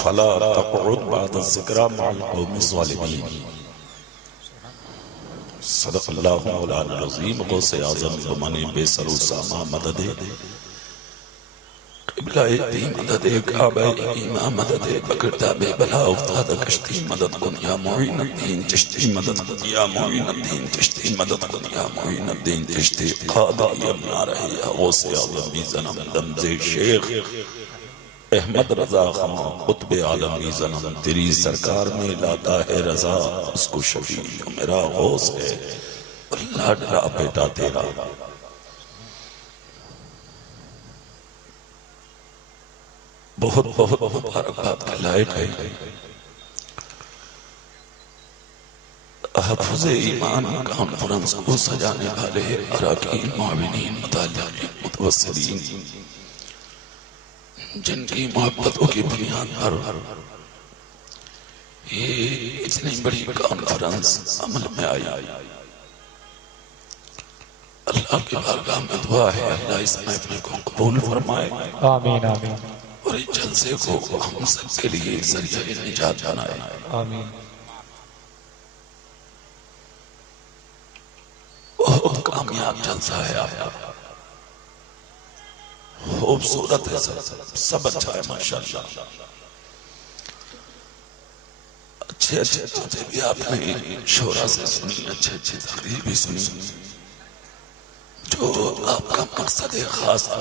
फला तक़उद बअद ज़िक्रा मअल क़ौमि ज़ालिमीन। सदक़ल्लाहु मौलाना अज़ीम। गौसे आज़म बमने बेसरो सामा मददे क़िबलाए दी मददे काबे इमाम मददे बकरता बेबला उफ्ताद कश्ती मदद कुन या मुईनुद्दीन चिश्ती मदद कुन या मुईनुद्दीन चिश्ती मदद कुन या मुईनुद्दीन चिश्ती क़ादिरी अमना रहे या गौसे आज़म भी ज़नम दमज़े शेख अहमद रजा खां कुतुब आलम भी ज़नम तेरी सरकार में लाता है रजा उसको शफी जो मेरा गौस है लाडला बेटा तेरा। बहुत बहुत मुबारकबाद के लायक है हफ़्ज़े ईमान कॉन्फ्रेंस को सजाने वाले अरकान मुआविनीन मुताल्लिक़ीन मुतवस्सिलीन जिनकी मोहब्बतों की बुनियाद पर ये इतनी बड़ी कॉन्फ्रेंस अमल में आई। अल्लाह की बारगाह में दुआ है अल्लाह इस महफिल को कबूल फरमाए। आमीन आमीन। और इस जलसे को हम सब के लिए ज़रिया निजात बनाए। आमीन। बहुत कामयाब जलसा है आपका, खूबसूरत है, सब अच्छा है माशाअल्लाह। अच्छे अच्छे बातें भी आपने शोरा से सुनी, अच्छे अच्छे तकरीर भी सुनी। जो आपका मकसद खास था,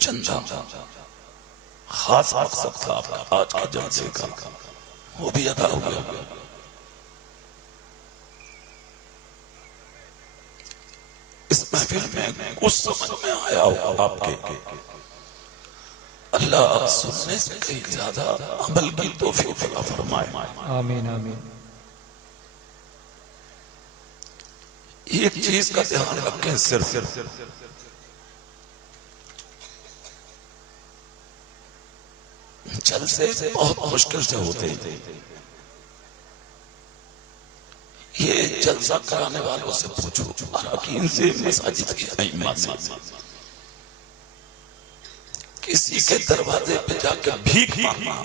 चंदा खास मकसद था आपका आज के जलसे का, वो भी अदा हो गया। इस महफिल में कुछ समझ में आया हो आपके, अल्लाह सुनने से कहीं ज्यादा अमल की तौफीक अता फरमाए। आमीन आमीन। एक चीज का ध्यान रखें, सिर्फ जलसे बहुत मुश्किल से होते हैं। ये जलसा कराने वालों से पूछो, अरकान से, मसाजिद के इमाम से, किसी के दरवाजे पे जाके भीख मांगना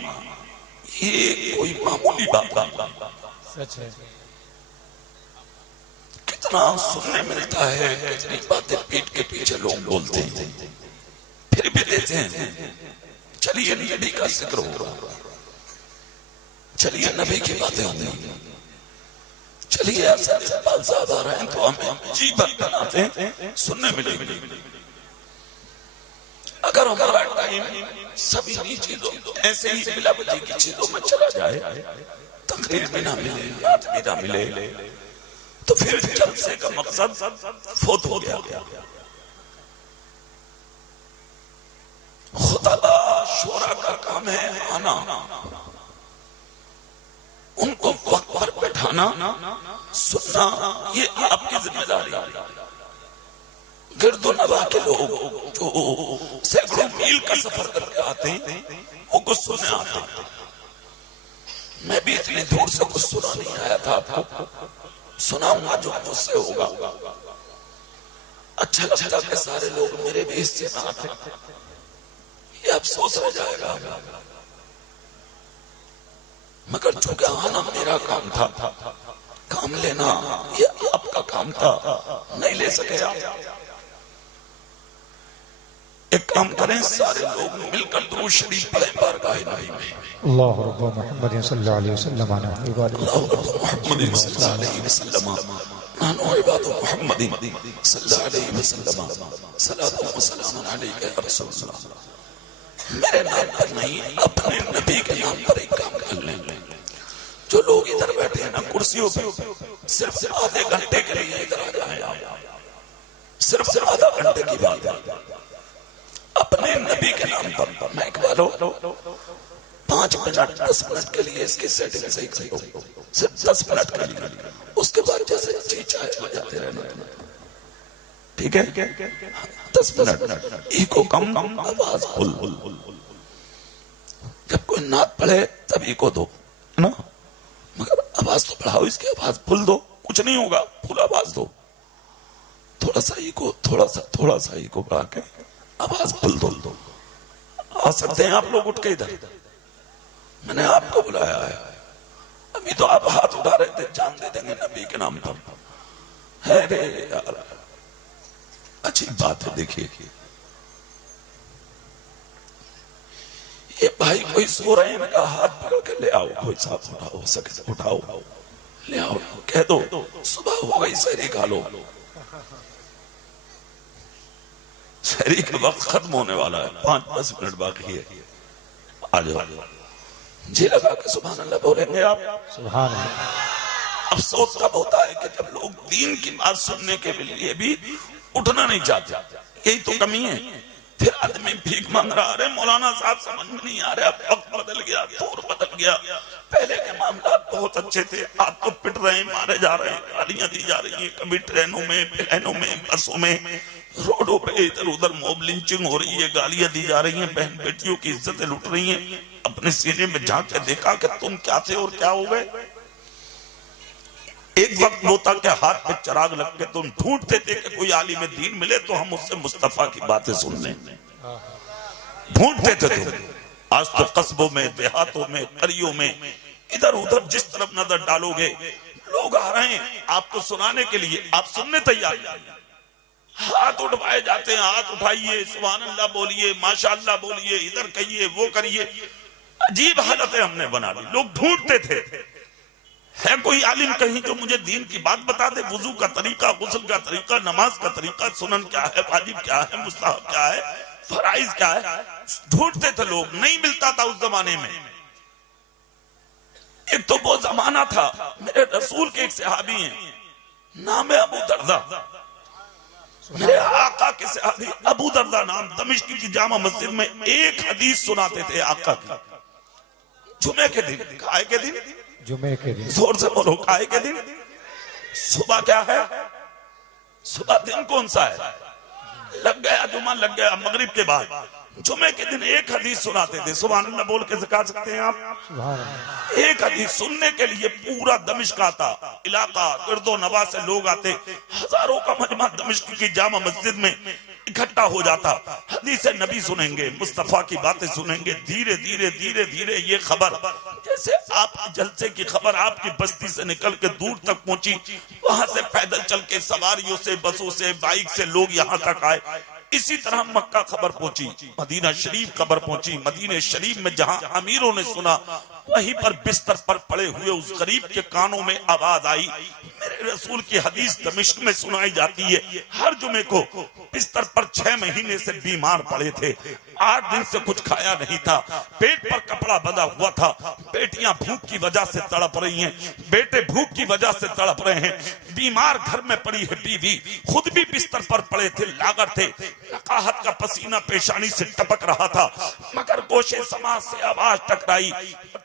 ये कोई मामूली बात नहीं। सच है। कितना सुनने मिलता है, कितनी बातें पीठ के पीछे लोग बोलते हैं, फिर भी देते हैं। चलिए नबी का जिक्र हो रहा, चलिए नबी की बातें होंगी, चलिए ऐसा साहब आ रहे हैं तो हमें जी बात बनाते हैं, सुनने मिलेंगे। अगर हमारा टाइम सभी चीजों ऐसे ही बिला बुद्धि की चीजों में चला जाए, तकरीर में ना मिले, बात भी ना मिले, तो फिर जलसे का मकसद फौत हो गया। खुदा शोरा का काम है आना, उनको वक्त पर बैठाना, सुनना, ये आपकी जिम्मेदारी है। गिरदो नवा के लोग जो सैकड़ों मील का सफर करके आते हैं, वो कुछ सुनने आते हैं। मैं भी इतनी दूर से कुछ सुना नहीं आया था आपको, सुनाऊंगा जो मुझसे होगा। अच्छा लगता कि सारे लोग मेरे भी हिस्से में आते, ये अफसोस रह जाएगा। मगर चूंकि आना मेरा काम था, काम लेना ये आपका काम था, नहीं ले सके आप। एक काम करें, सारे लोग मिलकर दुरूद शरीफ पढ़ें बारगाह नबी में। अल्लाह रब्बा मुहम्मद सल्लल्लाहु अलैहि वसल्लम अला अल्लाह रब्बा मुहम्मद सल्लल्लाहु अलैहि वसल्लम नानो इबादु मुहम्मद सल्लल्लाहु अलैहि वसल्लम सलातु व सलामुन अलैका या रसूलल्लाह। मेरे नाम पर नहीं, अपने नबी के नाम पर एक काम कर लें। जो लोग इधर बैठे हैं ना कुर्सियों पे, सिर्फ आधे घंटे के लिए इधर आ जाएं आप, सिर्फ आधा घंटे की बात है। अपने नबी के नाम पर मैं वालों 5 मिनट 10 मिनट के लिए इसकी सेटिंग सही कर लो, सिर्फ 10 मिनट के लिए। उसके बाद जैसे जी चाहे बजाते रहना, ठीक है? 10 मिनट इको कम, आवाज फुल। जब कोई नात पढ़े तब इको दो, है ना? मगर आवाज तो बढ़ाओ, इसकी आवाज फुल दो, कुछ नहीं होगा, फुल आवाज दो। थोड़ा सा इको बढ़ा के आवाज फुल दो। आ सकते हैं आप लोग उठ के इधर, मैंने आपको बुलाया है। अभी तो आप हाथ उठा रहे थे, जान दे देंगे नबी के नाम पर। है रे यार, अच्छी बात है। देखिए ये भाई कोई सो रहे हैं, इनका हाथ पकड़ के ले आओ, कोई साथ उठाओ, हो सके तो उठाओ, ले आओ, कह दो सुबह हो गई, सहरी खा लो, सहरी का वक्त खत्म होने वाला है, 5-10 मिनट बाकी है, आ जाओ। जी लगा के सुभान अल्लाह बोलेंगे आप। सुभान अल्लाह। अफसोस तब होता है कि जब लोग दीन की बात सुनने के लिए भी उठना नहीं चाहते, यही तो कमी है। फिर आदमी भीख मांग रहा, अरे मौलाना साहब समझ में नहीं आ रहा, वक्त बदल गया, दौर बदल गया, पहले के मामला बहुत अच्छे थे, आज तो पिट रहे हैं, मारे जा रहे हैं, गालियां दी जा रही हैं, कभी ट्रेनों में, प्लेनों में, बसों में, रोडों पे इधर उधर मॉब लिंचिंग हो रही है, गालियां दी जा रही हैं, बहन बेटियों की इज्जतें लुट रही हैं। अपने सीने में झांक के देखा कि तुम क्या थे और क्या हो गए। एक वक्त होता कि हाथ पे चिराग लग के तुम ढूंढते थे कि कोई आलिम दीन मिले तो हम उससे मुस्तफा की बातें सुन लें, ढूंढते थे तुम। आज तो कस्बों में, देहातों में, करियों में, इधर उधर जिस तरफ नजर डालोगे लोग आ रहे हैं आपको सुनाने के लिए, आप सुनने तैयार नहीं। हाथ उठवाए जाते हैं, हाथ उठाइए, सुभान अल्लाह बोलिए, माशाअल्लाह बोलिए, इधर कहिए, वो करिए। अजीब हालतें हमने बना ली। लोग ढूंढते थे है कोई आलिम कहीं जो मुझे दीन की बात बता दे, वुजू का तरीका, गुस्ल का तरीका, नमाज का तरीका, सुनन क्या है, वाजिब क्या है, मुस्तहब क्या है, फराइज क्या है। ढूंढते थे लोग, नहीं मिलता था उस जमाने में। एक तो वो जमाना था, मेरे रसूल के एक सहाबी हैं, नाम है अबू दर्दा, मेरे आका के सहाबी अबू दर्दा नाम, दमिश्क की जामा मस्जिद में एक हदीस सुनाते थे आका की, जुमे के दिन। काय के दिन? जुमे के दिन। जोर से बोलो, काय के दिन? सुबह क्या है? सुबह दिन कौन सा है? लग गया जुमा, लग गया मगरिब के बाद। जुमे के दिन एक हदीस सुनाते थे। सुभान अल्लाह बोल के सिखा सकते हैं आप? सुभान अल्लाह। एक हदीस सुनने के लिए पूरा दमिश्क आता, इलाका गिरदो नवा से लोग आते, हजारों का मजमा दमिश्क की जामा मस्जिद में इकट्ठा हो जाता। हदीस नबी सुनेंगे, मुस्तफा की बातें सुनेंगे। धीरे धीरे धीरे धीरे ये खबर, जैसे आपके जलसे की खबर आपकी बस्ती से निकल के दूर तक पहुंची, वहां से पैदल चल के, सवारियों से, बसों से, बाइक से लोग यहाँ तक आए। इसी तरह मक्का खबर पहुंची, मदीना शरीफ खबर पहुंची। मदीने शरीफ में जहां अमीरों ने सुना, वहीं पर बिस्तर पर पड़े हुए उस गरीब के कानों में आवाज आई, मेरे रसूल की हदीस दमिश्क में सुनाई जाती है। हर जुमे को बिस्तर पर 6 महीने से बीमार पड़े थे, 8 दिन से कुछ खाया नहीं था, पेट पर कपड़ा बंधा हुआ था, बेटियां भूख की वजह से तड़प रही हैं, बेटे भूख की वजह से तड़प रहे हैं, बीमार घर में पड़ी है बीवी, खुद भी बिस्तर पर पड़े थे, लागर थे, नकाहत का पसीना पेशानी से टपक रहा था, मगर गोशे समाज से आवाज टकराई।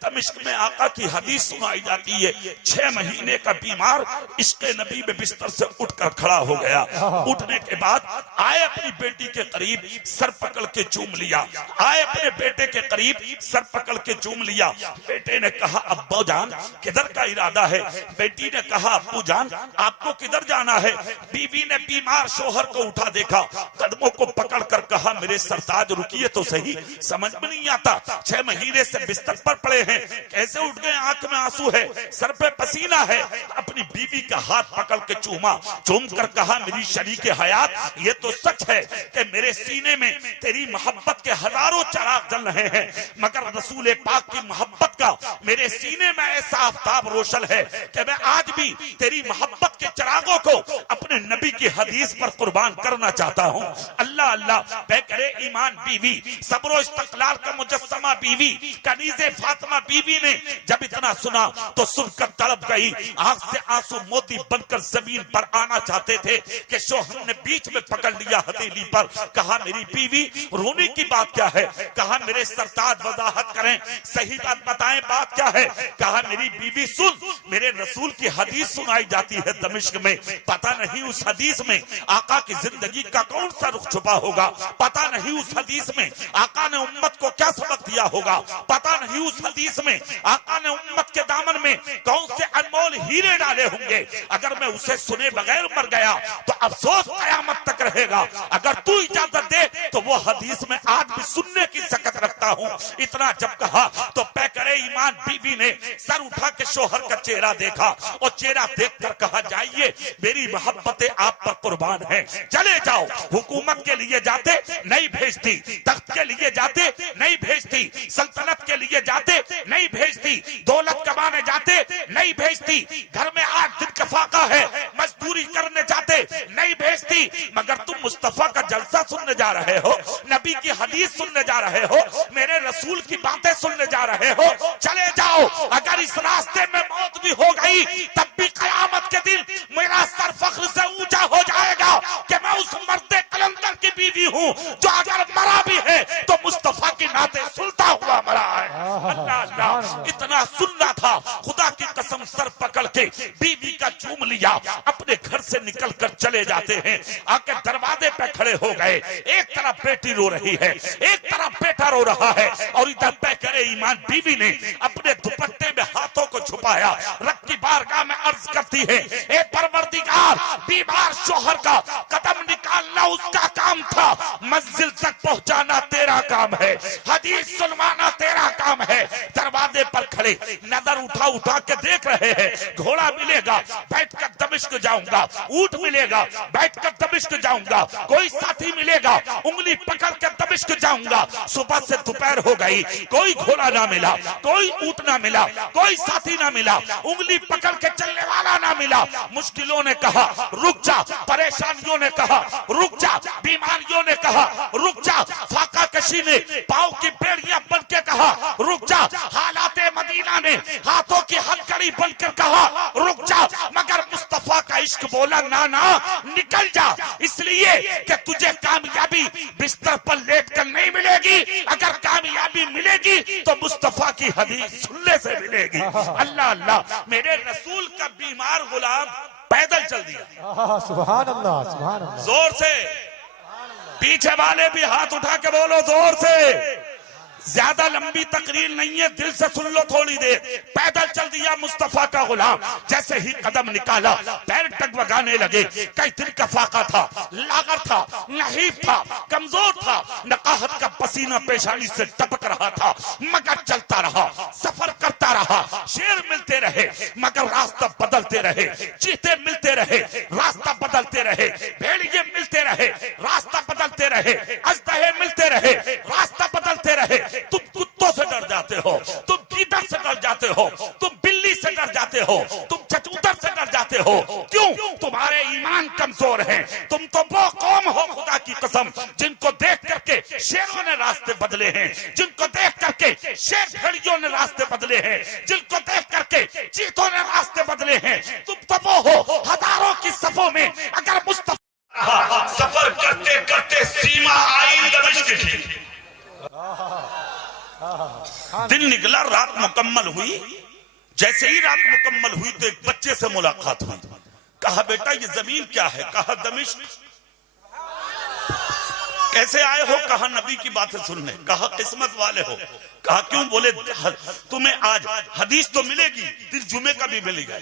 दमिश्क में आका की हदीस सुनाई जाती है। 6 महीने का बीमार इश्क़े नबी में बिस्तर से उठकर खड़ा हो गया। उठने के बाद आए अपनी बेटी के करीब, सर पकड़ के चूम लिया। आए अपने बेटे के करीब, सर पकड़ के चूम लिया। बेटे ने कहा, अब्बा जान किधर का इरादा है? बेटी ने कहा, अब्बू जान आपको किधर जाना है? बीवी ने बीमार शोहर को उठा देखा, कदमों को पकड़ कर कहा, मेरे सरताज रुकिए तो सही, समझ में नहीं आता, 6 महीने से बिस्तर पर पड़े हैं, कैसे उठ गए? आंख में आंसू है, सर पे पसीना है। अपनी बीवी का हाथ पकड़ के चूमा, चूम कर कहा, मेरी शरीके हयात, ये तो सच है कि मेरे सीने में तेरी मोहब्बत के हजारों चिराग जल रहे हैं, मगर रसूल पाक की मोहब्बत का मेरे सीने में ऐसा आफ्ताब रोशन है कि मैं आज भी तेरी मोहब्बत के चिरागों को अपने नबी की हदीस पर कुर्बान करना चाहता हूँ। अल्लाह अल्लाह करे ईमान बीवी, सब्रो इस्तक़लाल का मुजस्समा बीवी, कनीज़े फातिमा बीवी ने जब इतना सुना तो सुनकर तड़प गई। आंख से आंसू मोती बनकर जमीन पर आना चाहते थे कि शोहर ने बीच में पकड़ लिया हथेली पर, कहा, मेरी बीवी रोने की बात क्या है? कहा, मेरे सरताज वजाहत करें, सही बात बताएं, बात क्या है? कहा, मेरी बीवी सुन, मेरे रसूल की हदीस सुनाई जाती है दमिश्क दमिश्क में, पता नहीं उस हदीस में आका की जिंदगी का कौन सा रुख छुपा होगा, पता नहीं उस हदीस में आका ने उम्मत को क्या सबक दिया होगा, पता नहीं उस हदीस में आका ने उम्मत के दामन में कौन से अनमोल हीरे डाले होंगे। अगर मैं उसे सुने बगैर मर गया तो अफसोस कयामत तक रहेगा। अगर तू इजाजत दे तो वो हदीस में आज भी सुनने की सकत रखता हूँ। इतना जब कहा तो पैकरे ईमान बीवी ने सर उठा के शोहर का चेहरा देखा और चेहरा देखकर कहा, जाइए मेरी मोहब्बतें आप पर कुर्बान है, चले जाओ। हुकूमत के लिए जाते नहीं भेजती, तख्त के लिए जाते नहीं भेजती, सल्तनत के लिए जाते नहीं भेजती, दौलत कमाने जाते नहीं भेजती, घर में 8 दिन का फाका है मजदूरी करने जाते नहीं भेजती, मगर तुम मुस्तफा का जलसा सुनने जा रहे हो, नबी की हदीस सुनने जा रहे हो, मेरे रसूल की बातें सुनने जा रहे हो, चले जाओ। अगर इस रास्ते में मौत भी हो गई तब भी कयामत के दिन मेरा सर फख्र से ऊंचा हो जाएगा कि मैं उस मर्दे कलंदर की बीवी हूँ जो अगर मरा भी है तो मुस्तफा की नाते सुनता हुआ मरा है। अल्लाह अल्लाह, इतना सुनना था, खुदा की कसम सर पकड़ के बीवी का चूम लिया, अपने घर से निकल कर चले जाते हैं, आके दरवाजे पे खड़े हो गए। एक तरफ बेटी रो रही है, एक तरफ बेटा रो रहा है, और इधर पैकरे ईमान बीवी ने अपने दुपट्टे में हाथों को छुपाया, रब की बारगाह में अर्ज करती है, ए परवरदिगार, बीमार शोहर का कदम निकालना उसका काम था, मंजिल तक पहुंचाना तेरा काम है, हदीस सुनवाना तेरा काम है। दरवाजे पर खड़े नजर उठा उठा के देख रहे हैं, घोड़ा मिलेगा बैठकर दमिश्क जाऊंगा, ऊंट मिलेगा बैठकर दमिश्क जाऊंगा, कोई साथी मिलेगा उंगली पकड़ कर दमिश्क जाऊंगा। सुबह से दोपहर हो गई, कोई घोड़ा ना मिला, कोई ऊंट ना मिला, कोई साथी ना मिला, उंगली पकड़ के चलने वाला ना मिला। मुश्किलों ने कहा रुक जा, परेशानियों ने कहा रुक जा, बीमारियों ने कहा रुक जा, फाका कशी ने पांव की बेड़ियां बन के कहा रुक जा, हालाते मदीना ने हाथों की हथकड़ी बनकर कहा रुक जा, मगर मुस्तफा का इश्क बोला ना ना निकल जा, इसलिए कि तुझे कामयाबी बिस्तर पर लेट कर नहीं मिलेगी, अगर कामयाबी मिलेगी तो मुस्तफा की हदीस सुनने से मिलेगी। अल्लाह अल्लाह, मेरे रसूल का बीमार गुलाम पैदल चल दिया। सुभान अल्लाह, सुभान अल्लाह। जोर से, पीछे वाले भी हाथ उठा के बोलो जोर से। ज्यादा लंबी तकरीर नहीं है, दिल से सुन लो थोड़ी देर। पैदल चल दिया मुस्तफा का गुलाम, जैसे ही कदम निकाला पैर टगमगाने लगे। कई दिन का फाका था, लागर था, नहीफ था, कमजोर था, नकाहत का पसीना पेशानी से टपक रहा था, मगर चलता रहा, सफर करता रहा। शेर मिलते रहे मगर रास्ता बदलते रहे, चीते मिलते रहे रास्ता बदलते रहे, भेड़िए मिलते रहे रास्ता बदलते रहे, अजदहे मिलते रहे रास्ता बदलते रहे। तुम कुत्तों से डर जाते हो, तुम गीदड़ से डर जाते हो, तुम बिल्ली से डर जाते हो, तुम चचूतर से डर जाते हो, क्यों? तुम्हारे ईमान कमजोर हैं। तुम तो वो कौम हो खुदा की कसम जिनको देख करके शेरों ने रास्ते बदले हैं, जिनको देख करके शेर भेड़ियों ने रास्ते बदले हैं, जिनको देख करके चीतों ने रास्ते बदले हैं। तुम तो वो हो हजारों की सफों में अगर मुस्तफा सफर करते करते सीमा आई दमिश्क की। दिन निकला, रात मुकम्मल हुई। जैसे ही रात मुकम्मल हुई तो एक बच्चे से मुलाकात हुई। कहा बेटा ये जमीन क्या है? कहा दमिश्क। कैसे आए हो? कहा नबी की बातें सुनने। कहा किस्मत वाले हो। कहा क्यों? बोले तुम्हें आज हदीस तो मिलेगी, दिन जुमे का भी मिलेगा।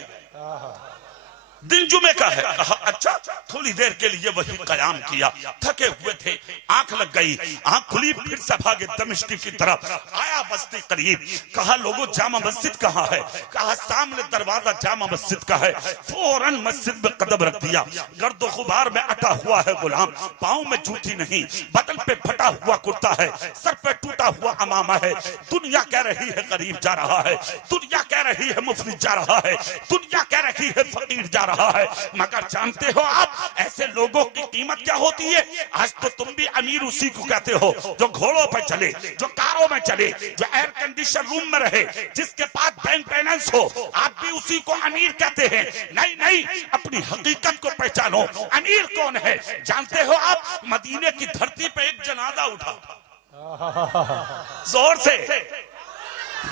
दिन जुमे का है। कहा अच्छा। थोड़ी देर के लिए वही कयाम किया, थके हुए थे, आंख लग गई, आंख खुली, फिर से भागे दमिश्क की तरफ। आया बस्ती करीब, कहा लोगों जामा मस्जिद कहाँ है? कहा सामने दरवाजा जामा मस्जिद का है। फौरन मस्जिद में कदम रख दिया। गर्दो गुबार में अटा हुआ है गुलाम, पाँव में जूती नहीं, बदन पे फटा हुआ कुर्ता है, सर पे टूटा हुआ अमामा है। दुनिया कह रही है गरीब जा रहा है, दुनिया कह रही है मुफलिस जा रहा है, दुनिया कह रही है फकीर जा रहा है, मगर जानते हो आप ऐसे लोगों की कीमत क्या होती है? आज तो तुम भी अमीर उसी को कहते हो जो घोड़ों पर चले, जो कारों में चले, जो एयर कंडीशन रूम में रहे, जिसके पास बैंक बैलेंस हो। आप भी उसी को अमीर कहते हैं। नहीं नहीं, अपनी हकीकत को पहचानो। अमीर कौन है जानते हो आप? मदीने की धरती पे एक जनाजा उठा, जोर से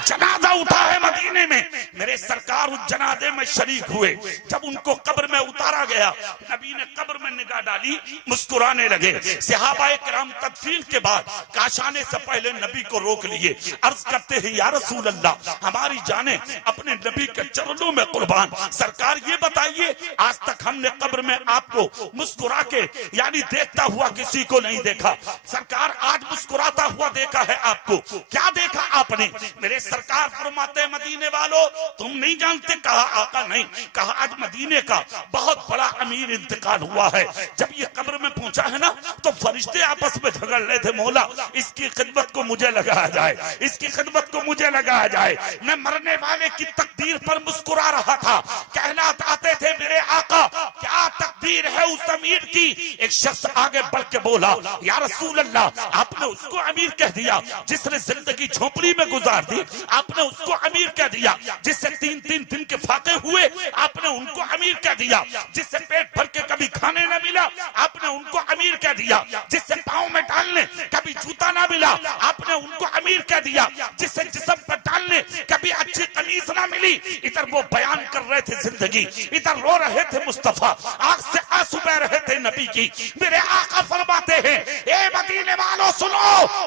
जनाजा उठा है मदीने में, मेरे सरकार उस जनाजे में शरीक हुए। जब उनको कब्र में उतारा गया, नबी ने कब्र में निगाह डाली, मुस्कुराने लगे। सहाबाए किराम तदफीन के बाद काशाने से पहले नबी को रोक लिए, अर्ज करते हैं या रसूल अल्लाह, हमारी जाने अपने नबी के चरणों में कुर्बान। सरकार ये बताइए, आज तक हमने कब्र में आपको मुस्कुरा के यानी देखता हुआ किसी को नहीं देखा। सरकार आज मुस्कुराता हुआ देखा है आपको, क्या देखा आपने? मेरे सरकार फरमाते मदीने वालों, तुम नहीं जानते। कहा आका नहीं। कहा आज मदीने का बहुत बड़ा अमीर इंतकाल हुआ है। जब ये कब्र में पहुंचा है ना, तो फरिश्ते आपस में झगड़ रहे थे, मौला इसकी खिदमत को मुझे लगाया जाए, इसकी खिदमत को मुझे लगाया जाए। मैं मरने वाले की तकदीर पर मुस्कुरा रहा था। कहना चाहते थे मेरे आका क्या तकदीर है उस अमीर की। एक शख्स आगे बढ़ के बोला, या रसूल अल्लाह, आपने उसको अमीर कह दिया जिसने जिंदगी झोपड़ी में गुजार दी। आपने उसको अमीर कह दिया जिससे 3-3 दिन के फाके हुए। आपने उनको अमीर कह दिया जिससे पेट भर के कभी खाने न मिला। आपने उनको अमीर कह दिया जिससे पाँव में डालने कभी जूता ना मिला। आपने उनको अमीर कह दिया जिससे जिस्म पर डालने कभी अच्छी कमीज ना मिली। इधर वो बयान कर रहे थे जिंदगी, इधर रो रहे थे मुस्तफा, आंख से आंसू बह रहे थे नबी की। मेरे आका फरमाते हैं, ए मदीने वालों सुनो,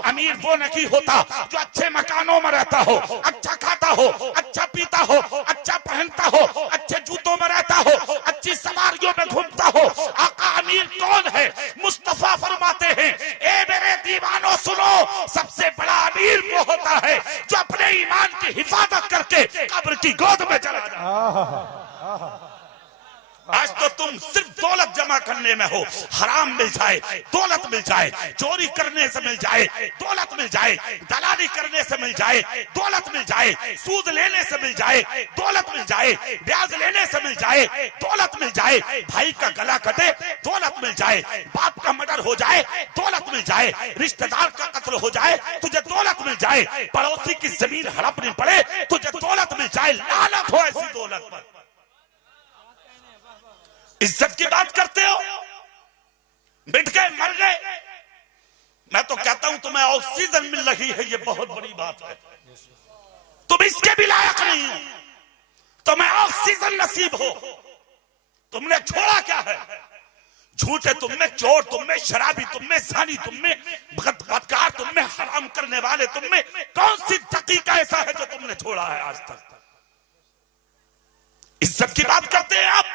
अमीर वो नहीं होता जो अच्छे मकानों में रहता हो, अच्छा खाता हो, अच्छा पीता हो, अच्छा पहनता हो, अच्छे जूतों में रहता हो, अच्छी सवारियों में घूमता हो। आका अमीर कौन है? मुस्तफा फरमाते हैं, ए मेरे दीवानों सुनो, सबसे बड़ा अमीर वो होता है जो अपने ईमान की हिफाजत करके कब्र की गोद में चला जाए। आज तो तुम सिर्फ दौलत जमा करने में हो, हराम मिल जाए दौलत मिल जाए, चोरी करने से मिल जाए दौलत मिल जाए, दलाली करने से मिल जाए दौलत मिल जाए, सूद लेने से मिल जाए दौलत मिल जाए, ब्याज लेने से मिल जाए दौलत मिल जाए, भाई का गला कटे दौलत मिल जाए, बाप का मर्डर हो जाए दौलत मिल जाए, रिश्तेदार का कत्ल हो जाए तुझे दौलत मिल जाए, पड़ोसी की जमीन हड़पनी पड़े तुझे दौलत मिल जाए। लानत हो ऐसी दौलत पर। इज्जत की बात करते हो, मिट गए मर गए। मैं तो कहता हूं तुम्हें ऑक्सीजन मिल रही है, ये बहुत बड़ी बात है। तुम इसके भी लायक नहीं हो, तुम्हें ऑक्सीजन नसीब हो। तुमने छोड़ा क्या है? झूठे तुम में, चोर तुम में, शराबी तुम में, सानी तुम में, बदकार तुम में, हराम करने वाले तुम में। कौन सी दकीका ऐसा है जो तुमने छोड़ा है आज तक? इज्जत की बात करते हैं आप।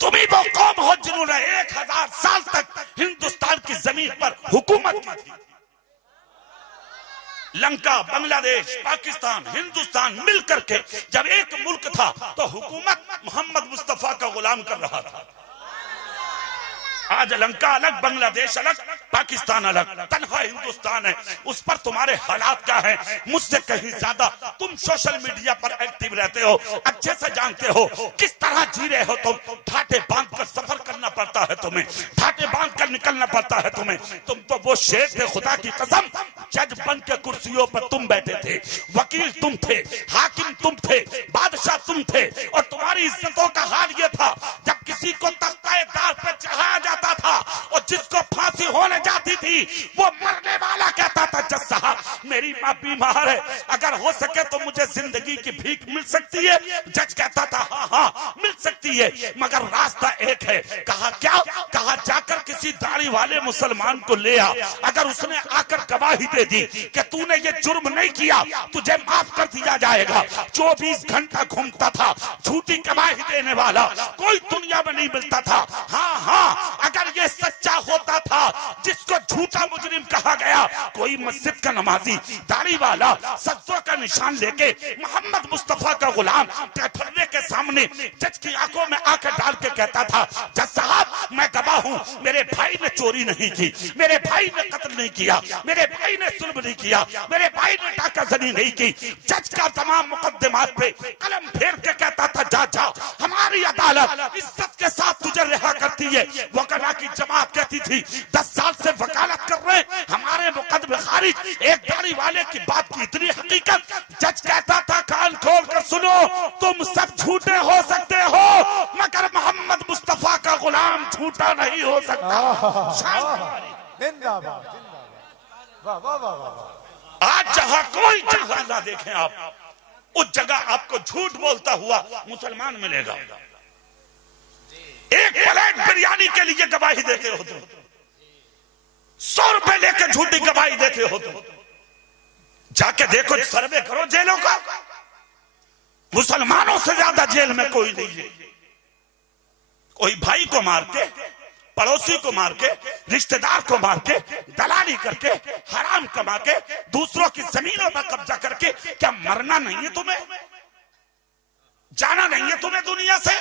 तुम ही वो कौम हो जिन्होंने 1000 साल तक हिंदुस्तान की जमीन पर हुकूमत की थी। लंका, बांग्लादेश, पाकिस्तान, हिंदुस्तान मिलकर के जब एक मुल्क था तो हुकूमत मोहम्मद मुस्तफा का गुलाम कर रहा था। आज लंका अलग, बांग्लादेश अलग, पाकिस्तान अलग, तन्हा हिंदुस्तान है। उस पर तुम्हारे हालात क्या है? मुझसे कहीं ज्यादा तुम सोशल मीडिया पर एक्टिव रहते हो, अच्छे से जानते हो किस तरह जी रहे हो तुम। ठाटे बांध कर सफर करना पड़ता है तुम्हें, ठाटे बांध कर निकलना पड़ता है तुम्हें। तुम तो वो शेर थे, खुदा की कसम, जज बन के कुर्सियों पर तुम बैठे थे, वकील तुम थे, हाकिम तुम थे, बादशाह तुम थे। और तुम्हारी इज्जतों का हाल ये था, जब किसी को तख्ता-ए-ताज पे चढ़ाया जाता था और जिसको फांसी होने जाती थी वो मरने वाला कहता था, जज साहब मेरी माँ बीमार है, अगर हो सके तो मुझे जिंदगी की भीख मिल सकती है। जज कहता था हाँ हाँ मिल सकती है, मगर रास्ता एक है। कहा क्या? कहा जाकर किसी दाढ़ी वाले मुसलमान को ले आ, अगर उसने आकर गवाही दे दी कि तूने ये जुर्म नहीं किया तुझे माफ कर दिया जाएगा। 24 घंटा घूमता था झूठी गवाही देने वाला, कोई दुनिया में नहीं मिलता था। हाँ हाँ, अगर ये सच्चा होता था जिसको झूठा मुजरिम कहा गया, कोई मस्जिद का नमाजी, दाढ़ी वाला, सज्जों का निशान लेके मोहम्मद मुस्तफा का गुलाम ठर्रे के सामने जज की आंखों में आंखें डाल के कहता था, जज साहब मैं गवाह हूँ, मेरे भाई ने चोरी नहीं की, मेरे भाई ने कत्ल नहीं किया, मेरे भाई ने जुल्म नहीं किया, मेरे भाई ने डाकाजनी नहीं की। जज का तमाम मुकद्दमात पे कलम फेर के कहता था, जा जा, हमारी अदालत इज्जत के साथ तुझे रिहा करती है। वकला की जमात कहती थी 10 साल से वकालत कर रहे, हमारे मुकदमे खारिज। एक दाढ़ी वाले की बात की इतनी हकीकत, जज कहता था कान खोल कर सुनो, तुम सब झूठे हो सकते हो मगर मोहम्मद मुस्तफा का गुलाम झूठा नहीं हो सकता। जिंदाबाद, जिंदाबाद, वाह वाह वाह वाह। आज जहां कोई जगह ना देखें आप, उस जगह आपको झूठ बोलता हुआ मुसलमान मिलेगा। एक प्लेट बिरयानी के लिए गवाही देते हो तुम, 100 रुपए लेकर झूठी गवाही देते हो तुम। जाके देखो, सर्वे करो जेलों का, मुसलमानों से ज्यादा जेल में कोई नहीं है। कोई भाई को मार के, पड़ोसी को मार के, रिश्तेदार को मार के, दलाली करके, हराम कमा के, दूसरों की जमीनों पर कब्जा करके, क्या मरना नहीं है तुम्हें? जाना नहीं है तुम्हें दुनिया से?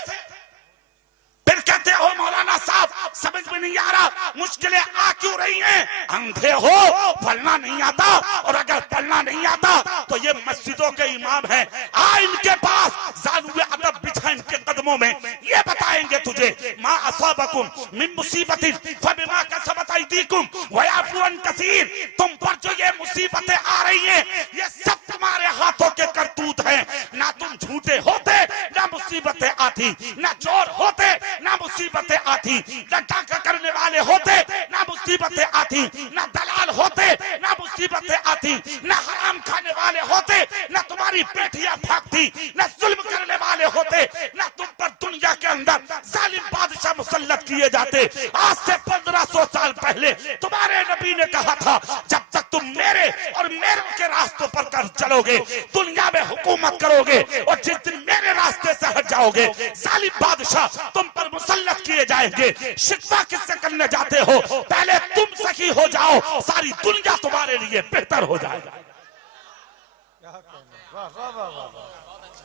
फिर कहते हो मौलाना साहब समझ में नहीं आ रहा, मुश्किलें आ क्यों रही हैं? अंधे हो, पढ़ना नहीं आता, और अगर पढ़ना नहीं आता तो ये मस्जिदों के इमाम हैं, आ इनके पास, ज़ालुए अदब बिछा इनके कदमों में, ये बताएंगे तुझे मा असाबकुम मिन मुसीबतिन फबिमा कसबत अयदीकुम व याफू अन कसीर। तुम पर जो ये मुसीबतें आ रही हैं, ये सब तुम्हारे हाथों के करतूत हैं। ना तुम झूठे होते ना मुसीबतें आती, ना चोर होते ना मुसीबतें आती, न डाका करने वाले होते ना मुसीबतें आती, ना दलाल होते ना मुसीबतें आती, ना हराम खाने वाले होते ना तुम्हारी पेटियां भागती, ना जुल्म करने वाले होते ना तुम पर दुनिया के अंदर जालिम बादशाह मुसल्लत किए जाते। आज से 1500 साल पहले तुम्हारे नबी ने कहा था, जब तक तुम मेरे और मेरे के रास्तों पर कर चलोगे, दुनिया में हुकूमत करोगे, और जिस दिन मेरे रास्ते से हट जाओगे, जालिम बादशाह तुम पर मुसल्लत किए जाएंगे। शिकवा किससे करने जाते हो? पहले तुम सही हो जाओ, सारी दुनिया तुम्हारे लिए बेहतर हो जाएगा।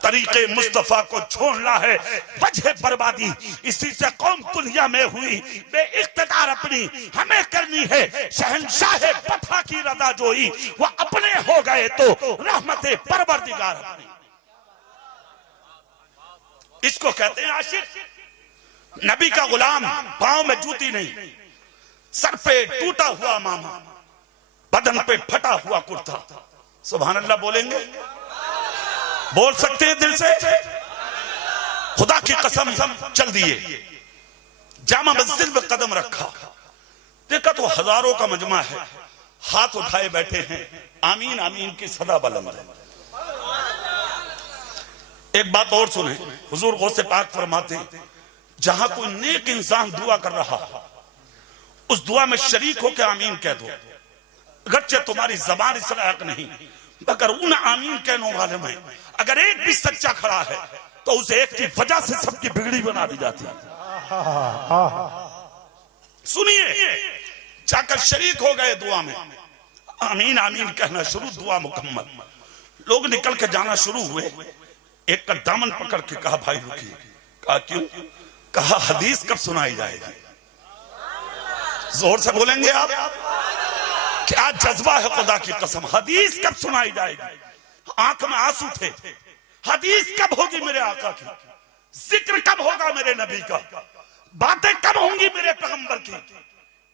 तरीके मुस्तफा को छोड़ना है वजह बर्बादी। इसी से कौम दुनिया में हुई बेइख्तियार अपनी हमें करनी है। शहंशाह बथा की रजा जोई, वो अपने हो गए तो रहमते परवरदिगार अपनी। इसको कहते हैं आशिक। नबी का गुलाम, पांव में जूती नहीं, सर पे टूटा हुआ मामा, बदन पे फटा हुआ कुर्ता। सुभान अल्लाह बोलेंगे? बोल सकते हैं दिल से? खुदा की कसम चल दिए, जामा मस्जिद में कदम रखा, देखा तो हजारों का मजमा है, हाथ उठाए बैठे हैं, आमीन आमीन की सदा बुलंद है। एक बात और सुने, हुजूर गौसे पाक फरमाते, जहां कोई नेक इंसान दुआ कर रहा, उस दुआ में शरीक होकर आमीन कह दो। अगरचे तुम्हारी जबान इस लायक नहीं, मगर उन आमीन कहने वाले में अगर एक भी सच्चा खड़ा है तो उस एक की वजह से सबकी बिगड़ी बना दी जाती है। सुनिए, जाकर शरीक हो गए दुआ में, आमीन आमीन कहना शुरू, दुआ मुकम्मल। लोग निकल के जाना शुरू हुए। एक का दामन पकड़ के कहा, भाई रुकिए। कहा क्यों? कहा हदीस कब सुनाई जाएगी? जोर से बोलेंगे आप? क्या जज्बा है खुदा की कसम, हदीस कब सुनाई जाएगी? आंख में आंसू थे, हदीस कब होगी मेरे आका की? जिक्र कब होगा मेरे नबी का? बातें कब होंगी मेरे पैगंबर की?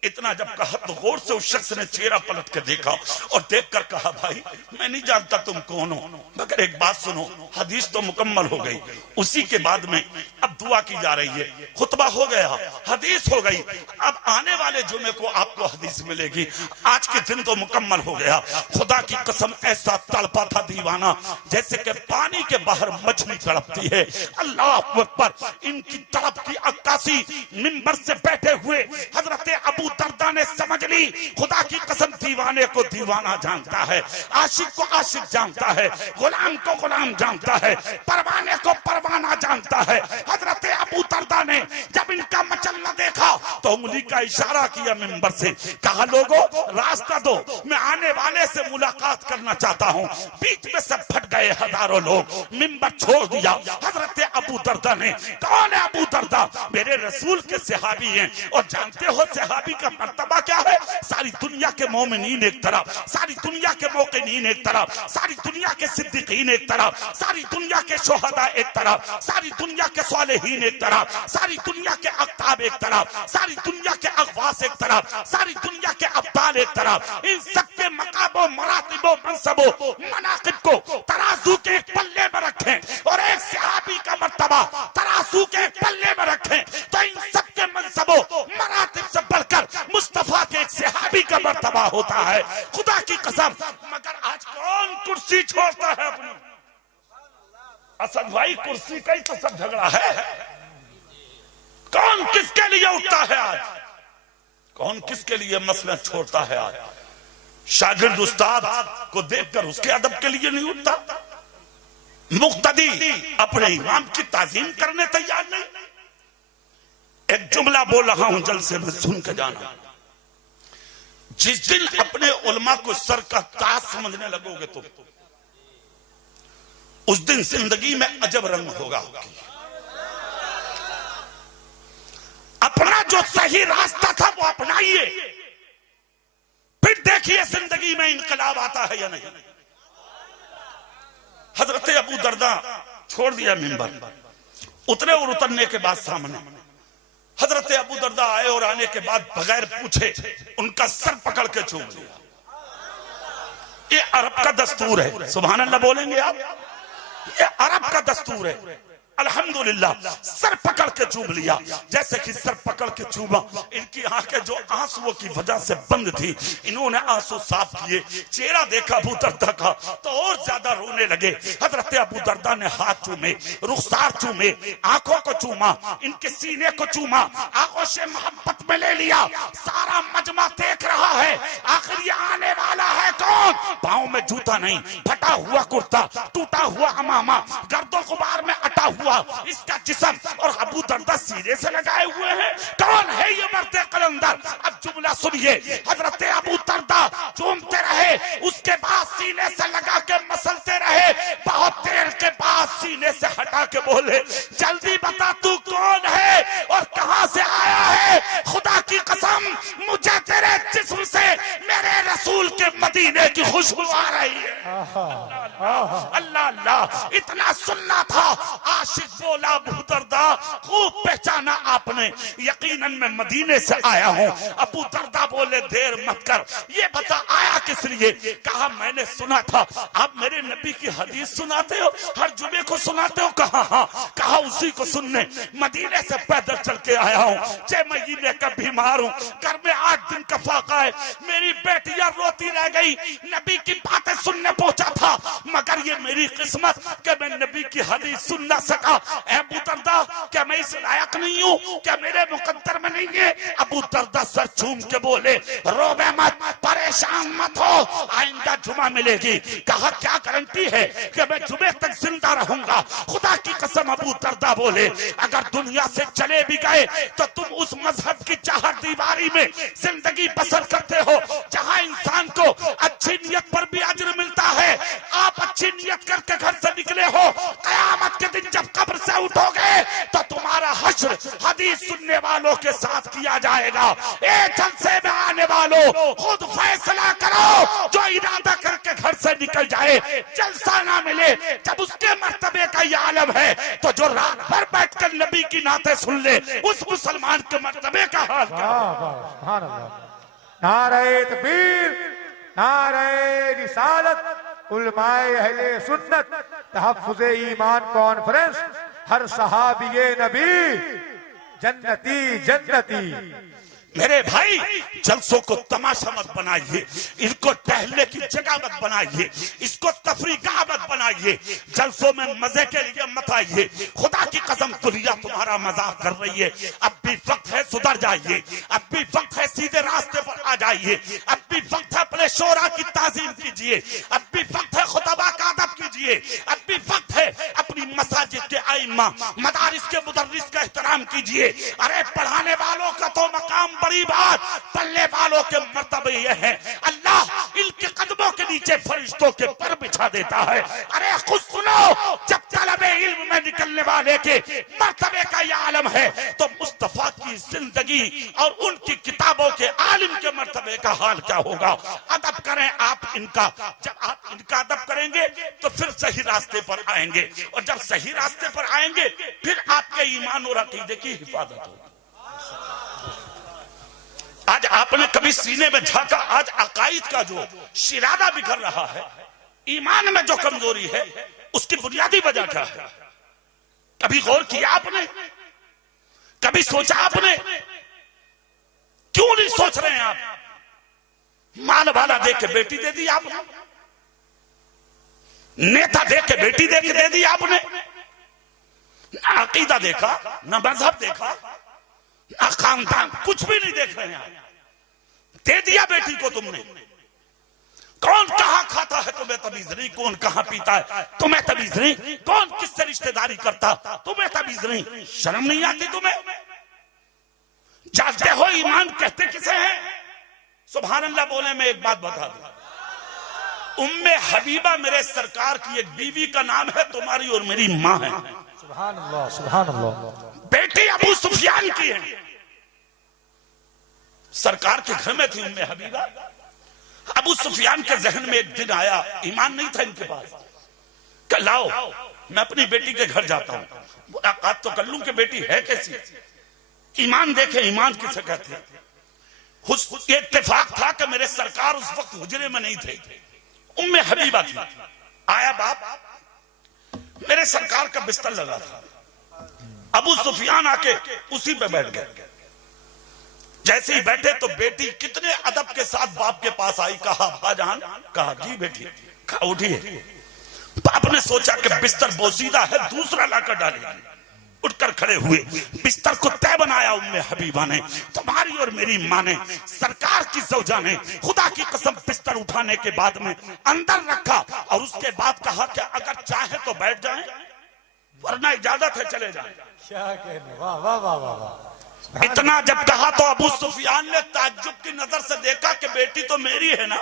इतना जब कहा तो गौर से उस शख्स ने चेहरा पलट के देखा और देखकर कहा, भाई मैं नहीं जानता तुम कौन हो, मगर एक बात सुनो, हदीस तो मुकम्मल हो गई। उसी के बाद में अब दुआ की जा रही है, खुतबा हो गया, हदीस हो गई, अब आने वाले जुमे को आपको हदीस मिलेगी। आज के दिन तो मुकम्मल हो गया। खुदा की कसम ऐसा तड़पा था दीवाना जैसे कि पानी के बाहर मछली तड़पती है। अल्लाह अकबर। इनकी तड़प की अक्कासी मिंबर से बैठे हुए हजरत अबू दर्दा ने समझ ली। खुदा की कसम, दीवाने को दीवाना जानता है, आशिक को आशिक जानता है, गुलाम को गुलाम जानता है, परवाने को परवाना जानता है। हजरत अबू दर्दा ने जब इनका मचलना देखा तो उंगली का इशारा किया मिंबर से, कहा लोगों रास्ता दो, मैं आने वाले से मुलाकात करना चाहता हूँ। बीच में से फट गए हजारों लोग, मिंबर छोड़ दिया। हजरत अबू दर्दा ने, कौन है अबू दर्दा? मेरे रसूल के सहाबी हैं, और जानते हो सहाबी का मर्तबा क्या है? सारी दुनिया के मोमिनीन एक तरफ, सारी दुनिया के मोकिनीन एक तरफ, सारी दुनिया के सिद्दीकीन एक तरफ, सारी दुनिया के शोहदा एक तरफ, सारी दुनिया के सालेहीन एक तरफ, सारी दुनिया के अक्ताब एक तरफ, सारी दुनिया के अगवास एक तरफ, सारी दुनिया के अब्दाल एक तरफ। इन सबके मकाबो मरातिबो मनसबो मनाकिब को तराजू के एक पल्ले में रखें और एक सहाबी का मर्तबा तराजू के एक पल्ले में रखें, तो इन सबके मनसबो मरातिब से बढ़कर मुस्तफा के एक सहाबी सहाबी का मर्तबा होता है, खुदा की कसम। मगर आज कौन कुर्सी छोड़ता है अपनी? असद भाई, कुर्सी का ही तो सब झगड़ा है। कौन किसके लिए उठता है आज? कौन किसके लिए मसला छोड़ता है आज? शागिर्द उस्ताद को देखकर उसके अदब के लिए नहीं उठता। मुक्तदी अपने इमाम की ताजीम करने तैयार नहीं। एक जुमला बोल रहा हूं, जलसे में सुन के जाना। जिस दिन अपने उलमा को सर का ताज समझने लगोगे तो उस दिन जिंदगी में अजब रंग होगा। अपना जो सही रास्ता था वो अपनाइए, फिर देखिए जिंदगी में इनकलाब आता है या नहीं। हजरत अबू दरदा छोड़ दिया मिंबर, उतरे और उतरने के बाद सामने हजरत अबू दरदा आए और आने के बाद बगैर पूछे उनका सर पकड़ के चूम लिया। ये अरब का दस्तूर है। सुभान अल्लाह बोलेंगे आप? ये अरब का दस्तूर है। अल्हम्दुलिल्लाह, सर पकड़ के चूम लिया। जैसे कि सर पकड़ के चूमा, इनकी आंखें जो आंसुओं की वजह से बंद थी, इन्होंने आंसू साफ किए। चेहरा देखा अबू दरदा का तो और ज्यादा रोने लगे। हजरत अबू दरदा ने हाथ चूमे, रुखसार चूमे, आंखों को चूमा, इनके सीने को चूमा, आंखों से मोहब्बत में ले लिया। सारा मजमा देख रहा है, आखिर ये आने वाला है कौन? पाँव में जूता नहीं, फटा हुआ कुर्ता, टूटा हुआ अमामा, गर्दो गुबार में अटा हुआ इसका जिस्म, और अबू दरदा सीने से लगाए हुए हैं। कौन है ये मर्दे कलंदर? अब जुमला सुनिए। हजरत अबू दरदा चूमते रहे, उसके बाद सीने से लगा के मसलते रहे। बहुत देर के बाद सीने से हटा के बोले, जल्दी बता तू कौन है और कहां से आया है? खुदा की कसम, मुझे तेरे जिस्म से मेरे रसूल के मदीने की खुशबू आ रही है। अल्लाह अल्लाह, इतना सुनना था। आशिक बोला, अबू दरदा खूब पहचाना आपने, यकीनन मैं मदीने से आया हूं। अबू दरदा बोले, देर मत कर, ये बता आया किस लिए? कहा, मैंने सुना था आप मेरे नबी की हदीस सुनाते हो, हर जुमे को सुनाते हो। कहा हाँ। कहा, उसी को सुनने मदीने से पैदल चल के आया हूं। 6 महीने का बीमार हूं, घर में 8 दिन का फाका है, मेरी बेटियां रोती रह गई। नबी की बातें सुनने पहुंचा था, मगर ये मेरी किस्मत कि मैं नबी की हदीस सुन ना सका। अबू दरदा, क्या मैं इस लायक नहीं हूं? क्या मेरे मुकद्दर में नहीं है? अबू दरदा सर चूम के बोले, रोबे मत, परेशान मत हो, आइंदा जुमा मिलेगी। कहा, क्या गारंटी है कि मैं जुमे तक जिंदा रहूंगा? खुदा की कसम, अबू दरदा बोले, अगर दुनिया से चले भी गए तो तुम उस मजहब की चाहत दीवारी में जिंदगी बसर करते हो जहां इंसान को अच्छी नियत पर भी अजर मिलता है। आप अच्छी नियत करके घर से निकले हो, कयामत के दिन जब कब्र से उठोगे तो तुम्हारा हश्र हदीस सुनने वालों के साथ किया जाएगा। ए जलसे में आने वालों, खुद फैसला करो। जो इरादा करके घर से निकल जाए, जलसा ना मिले, जब उसके मर्तबे का ये आलम है, तो जो रात भर बैठकर नबी की नाते सुन ले, उस मुसलमान के मर्तबे का हाल क्या? नारे तकबीर, नारे रिसालत, उलमाए अहले सुन्नत, तहफ्फुज़े ईमान कॉन्फ्रेंस, हर सहाबिये नबी जन्नती जन्नती। मेरे भाई, जलसों को तमाशा मत बनाइए, इनको टहलने की जगह मत बनाइए, इसको तफरीगाह मत बनाइए, जलसों में मजे के लिए मत आइए। खुदा की कसम, दुनिया तुम्हारा मजाक कर रही है। अब भी वक्त है सुधर जाइए, अब भी वक्त है सीधे रास्ते पर आ जाइए, अब भी वक्त है अपने शोरा की ताजीम कीजिए, अब भी वक्त है खुतबा का अदब कीजिए, अब भी वक्त है अपनी मसाजिद के आइम्मा, मदारिस के मुदर्रिस का एहतराम कीजिए। अरे पढ़ाने वालों का तो मकाम बड़ी बात, पढ़ने वालों के मर्तबे ये है, अल्लाह इनके कदमों के नीचे फरिश्तों के पर बिछा देता है। अरे खुद सुनो, जब तलबे इल्म में निकलने वाले के मर्तबे का ये आलम है, तो मुस्तफा की जिंदगी और उनकी किताबों के आलिम के मर्तबे का हाल क्या होगा? अदब करें आप इनका। जब आप इनका अदब करेंगे तो फिर सही रास्ते पर आएंगे, और जब सही रास्ते पर आएंगे फिर आपके ईमान और अकीदे की हिफाजत होगी। आज आपने कभी सीने में झांका, आज अकाईद का जो शिरादा बिखर रहा है, ईमान में जो कमजोरी है, उसकी बुनियादी वजह क्या है? कभी गौर किया आपने? कभी सोचा आपने? क्यों नहीं सोच रहे हैं आप? माल वाला देख के बेटी दे दी आपने, नेता देख के बेटी दे दी आपने, ना अकीदा देखा, ना मजहब देखा, ना खानदान, कुछ भी नहीं देख रहे हैं, दे दिया बेटी को तुमने। कौन कहां खाता है तुम्हें तमीज नहीं, कौन कहां पीता है तुम्हें तमीज नहीं, कौन किससे रिश्तेदारी करता तुम्हें तमीज नहीं। शर्म नहीं आती तुम्हें? जानते हो ईमान कहते किसे हैं? सुभान अल्लाह बोले। मैं एक बात बता दूं, उम्मे हबीबा मेरे सरकार की एक बीवी का नाम है, तुम्हारी और मेरी माँ है। सुभान अल्लाह, सुभान अल्लाह। बेटी अबू सुफियान की है, सरकार के घर में थी उम्मे हबीबा। अबू सुफियान के जहन में एक दिन आया, ईमान नहीं था इनके पास, कल लाओ मैं अपनी बेटी के घर जाता हूं, मुलाकात तो कर लूं कि बेटी है कैसी, ईमान देखे। ईमान किसे कहते हैं? ये इत्तेफाक था कि मेरे सरकार उस वक्त हुजरे में नहीं थे, उम्मे हबीबा थी। आया बाप, मेरे सरकार का बिस्तर लगा था, अबू सुफियान आके उसी पे बैठ गए। जैसे ही बैठे तो बेटी कितने अदब के साथ बाप के पास आई, कहा अब्बाजान, कहा जी बेटी, कहा उठिए। बाप ने सोचा कि बिस्तर बोसीदा है, दूसरा लाकर डालेगी, उठकर खड़े हुए, बिस्तर को तय बनाया उम्मे हबीबा ने, तुम्हारी और मेरी माँ ने, सरकार की ज़ौजा ने। खुदा की कसम बिस्तर उठाने के बाद में अंदर रखा और उसके बाद कहा कि अगर चाहे तो बैठ जाएं, वरना इजाजत है चले जाएं। क्या कहने, वाह वाह वाह वाह वाह। इतना जब कहा तो अबू सुफियान ने ताज्जुब की नजर से देखा कि बेटी तो मेरी है ना।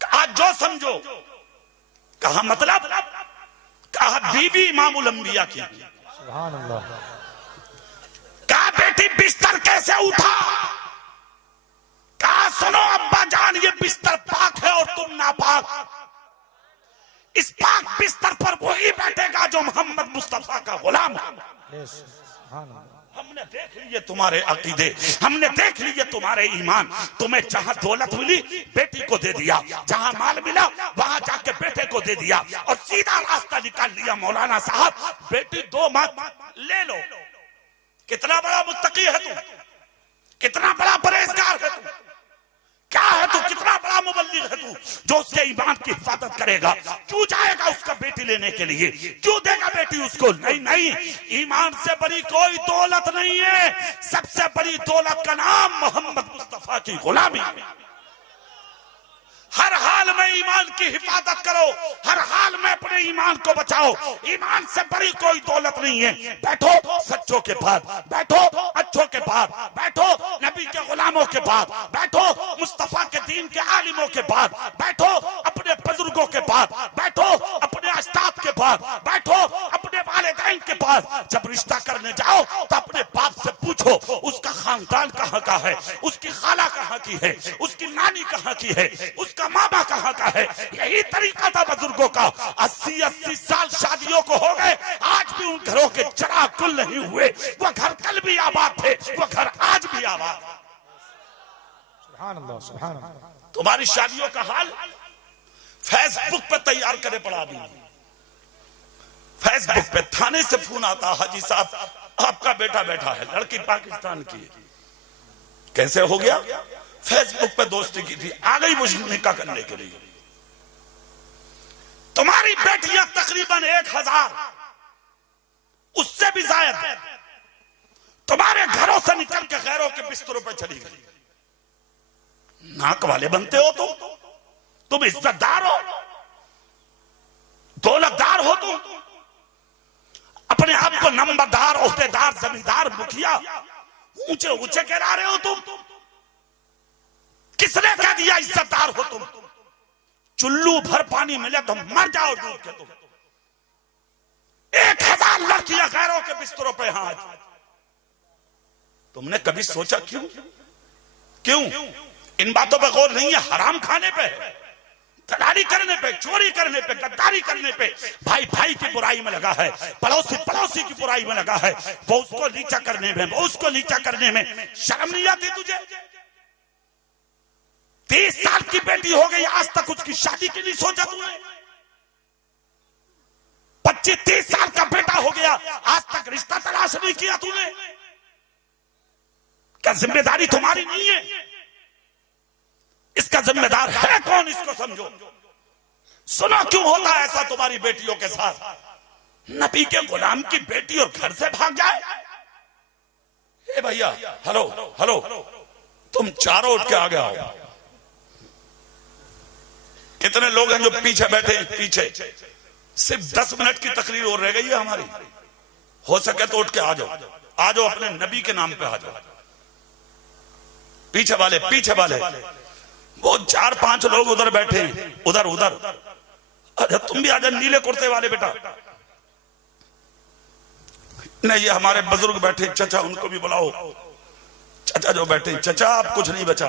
कहा जो समझो। कहा मतलब? कहा बीवी इमामुल अंबिया की। सुभान अल्लाह। कहा बेटी बिस्तर कैसे उठा? कहा सुनो अब्बा जान, ये बिस्तर पाक है और तुम नापाक। इस पाक बिस्तर पर वही बैठेगा जो मोहम्मद मुस्तफा का गुलाम है। हमने देख लिए तुम्हारे अकीदे, हमने देख लिए तुम्हारे ईमान। तुम्हें जहां दौलत मिली बेटी को दे दिया, जहां माल मिला वहां जाके बेटे को दे दिया और सीधा रास्ता निकाल लिया। मौलाना साहब बेटी दो मत ले लो। कितना बड़ा मुत्तकी है तू, कितना बड़ा परहेजगार है तू, क्या है तू, कितना बड़ा मुबल्लिग है तू जो उसके ईमान की हिफाजत करेगा। क्यों जाएगा उसका बेटी लेने के लिए, क्यों देगा बेटी उसको? नहीं नहीं, ईमान से बड़ी कोई दौलत नहीं है। सबसे बड़ी दौलत का नाम मोहम्मद मुस्तफा की गुलामी। हर हाल में ईमान की हिफाजत करो, हर हाल में अपने ईमान को बचाओ। ईमान से बड़ी कोई दौलत नहीं है। बैठो सच्चों के पास, बैठो अच्छों के पास, बैठो नबी के गुलामों के पास, बैठो मुस्तफा के दीन के आलिमों के पास, बैठो अपने बुजुर्गों के पास, बैठो अपने उस्ताद के पास, बैठो अपने वालिदैन के पास। जब रिश्ता करने जाओ तो अपने बाप से पूछो उसका खानदान कहाँ का है, उसकी खाला कहाँ की है, उसकी नानी कहाँ की है, उसका मामा कहाँ का है। यही तरीका था बुजुर्गों का। 80-80 साल शादियों को हो गए, आज भी उन घरों के चिराग गुल नहीं हुए। वो घर कल भी आबाद थे, वो घर आज भी आबाद। सुभान अल्लाह, सुभान अल्लाह। तुम्हारी शादियों का हाल फेसबुक पे तैयार करे पड़ा। भी फेसबुक पे थाने से फोन आता, हाजी साहब आपका बेटा बैठा है, लड़की पाकिस्तान की। कैसे हो गया? फेसबुक पे दोस्ती की थी, आ गई मुझे निकाह करने के लिए। तुम्हारी बेटियां तकरीबन 1000, उससे भी ज्यादा तुम्हारे घरों से निकल के गैरों के बिस्तरों पर चली गई। नाक वाले बनते हो तुम इज्जतदार हो, दौलतदार हो, तुम अपने आप को नंबरदार, ओहदेदार, जमींदार, मुखिया ऊंचे ऊंचे कह रहे हो तुम। किसने कह दिया इज्जतदार हो तुम? चुल्लू भर पानी मिले तो मर जाओ डूब के तुम। 1000 लड़कियां गैरों के बिस्तरों पे हाथ। तुमने कभी सोचा क्यों? क्यों इन बातों पे गौर नहीं है? हराम खाने पे, दलाली करने पे, चोरी करने पे, गद्दारी करने पे, भाई भाई की बुराई में लगा है, पड़ोसी पड़ोसी की बुराई में लगा है, वो उसको नीचा करने में, वो उसको नीचा करने में शर्म नहीं आती तुझे? 30 साल की बेटी हो गई, आज तक उसकी शादी की नहीं सोचा तूने? 25-30 साल का बेटा हो गया, आज तक रिश्ता तलाश नहीं किया तूने? क्या जिम्मेदारी तुम्हारी नहीं है? इसका जिम्मेदार है कौन, इसको समझो। सुनो क्यों होता है ऐसा तुम्हारी बेटियों के साथ। नबी के गुलाम की बेटी और घर से भाग जाए। ए भैया, हेलो हेलो, तुम चारों उठ के आ गए आओ। कितने लोग हैं जो पीछे बैठे हैं? पीछे सिर्फ 10 मिनट की तकरीर और रह गई है हमारी। हो सके तो उठ के आ जाओ, आ जाओ, अपने नबी के नाम पे आ जाओ। पीछे वाले, पीछे वाले, वो 4-5 लोग उधर बैठे हैं, उधर उधर। अरे तुम भी आ जाओ, नीले कुर्ते वाले बेटा। नहीं, ये हमारे बुजुर्ग बैठे, चचा, उनको भी बुलाओ। चचा जो बैठे, चचा आप कुछ नहीं बचा,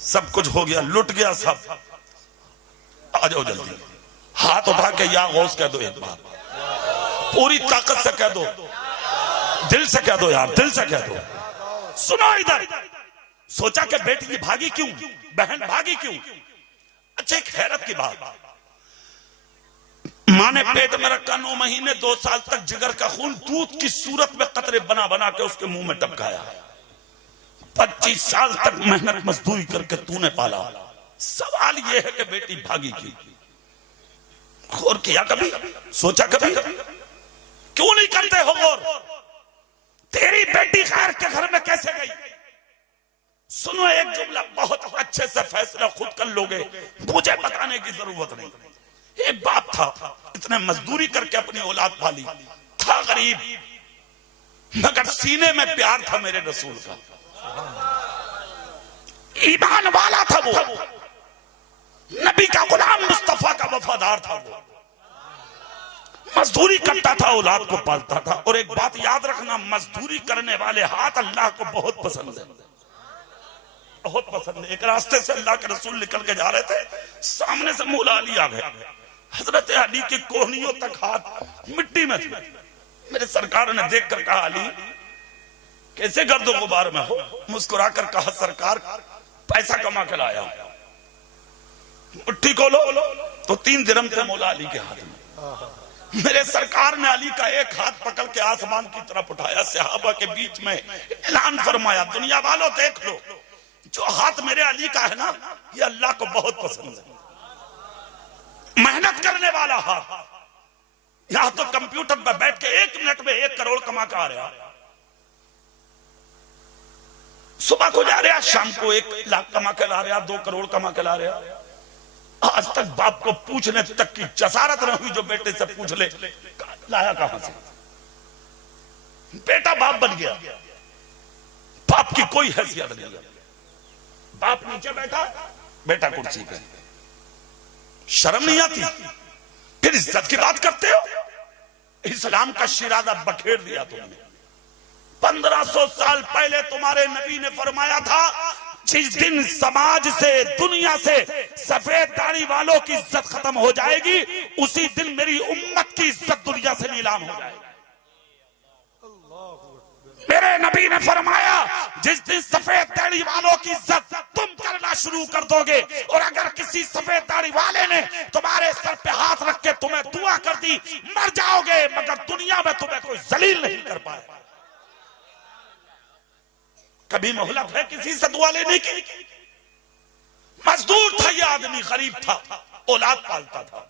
सब कुछ हो गया, लुट गया सब। आ जाओ जल्दी, हाथ उठा के या गौस कह दो एक बार, पूरी ताकत से कह दो, दिल से कह दो यार, दिल से कह दो। सुनो इधर, सोचा कि बेटी की भागी क्यों, बहन भागी क्यों। अच्छा, एक हैरत की बात, माँ ने पेट में रखा 9 महीने 2 साल तक जिगर का खून दूध की सूरत में कतरे बना बना के उसके मुंह में टपकाया। 25 साल तक मेहनत मजदूरी करके तूने पाला। सवाल यह है कि बेटी भागी क्यों। गौर किया कभी, सोचा कभी, क्यों नहीं करते हो गौर। तेरी बेटी खैर के घर में कैसे गई। सुनो एक जुमला, बहुत अच्छे से फैसला खुद कर लोगे, मुझे बताने की जरूरत नहीं। एक बाप था, इतने मजदूरी करके अपनी औलाद पाली, था गरीब, मगर सीने में प्यार था मेरे रसूल का, ईमान वाला था वो, नबी का गुलाम, मुस्तफा का वफादार था वो, मजदूरी करता था, औलाद को पालता था। और एक बात याद रखना, मजदूरी करने वाले हाथ अल्लाह को बहुत पसंद है, बहुत पसंद है। एक रास्ते से अल्लाह के रसूल निकल के जा रहे थे, सामने से मौला अली आ गए। हजरत अली के कोहनियों तक हाथ मिट्टी में थे। मेरे सरकार ने देख कर कहा, अली कैसे गर्दो गुबार में हो। मुस्कुरा कर कहा, सरकार पैसा कमा कर लाया, मुट्ठी खोलो तो 3 दिरहम थे मौला अली के हाथ में। मेरे सरकार ने अली का एक हाथ पकड़ के आसमान की तरफ उठाया, सहाबा के बीच में ऐलान फरमाया, दुनिया वालों देख लो, जो हाथ मेरे अली का है ना, ये अल्लाह को बहुत पसंद है। मेहनत करने वाला हाथ। यहां तो कंप्यूटर पर बैठ के 1 मिनट में 1 करोड़ कमा के आ रहा, सुबह को जा रहा, शाम को 1 लाख कमा के ला रहा, 2 करोड़ कमा के ला रहा। आज तक बाप को पूछने तक की जसारत न हुई जो बेटे से पूछ ले लाया कहां से। बेटा बाप बन गया, बाप की कोई हैसियत नहीं। बाप नीचे बैठा, बेटा कुर्सी पे। शर्म नहीं आती, फिर इज्जत की बात करते हो। इस्लाम का शिराजा बखेर दिया तुमने। 1500 साल पहले तुम्हारे नबी ने फरमाया था, जिस दिन समाज से, दुनिया से सफेद दाढ़ी वालों की इज्जत खत्म हो जाएगी, उसी दिन मेरी उम्मत की इज्जत दुनिया से नीलाम हो जाएगी। मेरे नबी ने फरमाया, जिस दिन सफेद दाढ़ी वालों की इज्जत तुम करना शुरू कर दोगे, और अगर किसी सफेद दाढ़ी वाले ने तुम्हारे सर पे हाथ रख के तुम्हें दुआ कर दी, मर जाओगे, मगर दुनिया में तुम्हें कोई जलील नहीं कर पाए। कभी मोहलत है किसी से दुआ लेने की। मजदूर था ये आदमी, गरीब था, औलाद पालता था।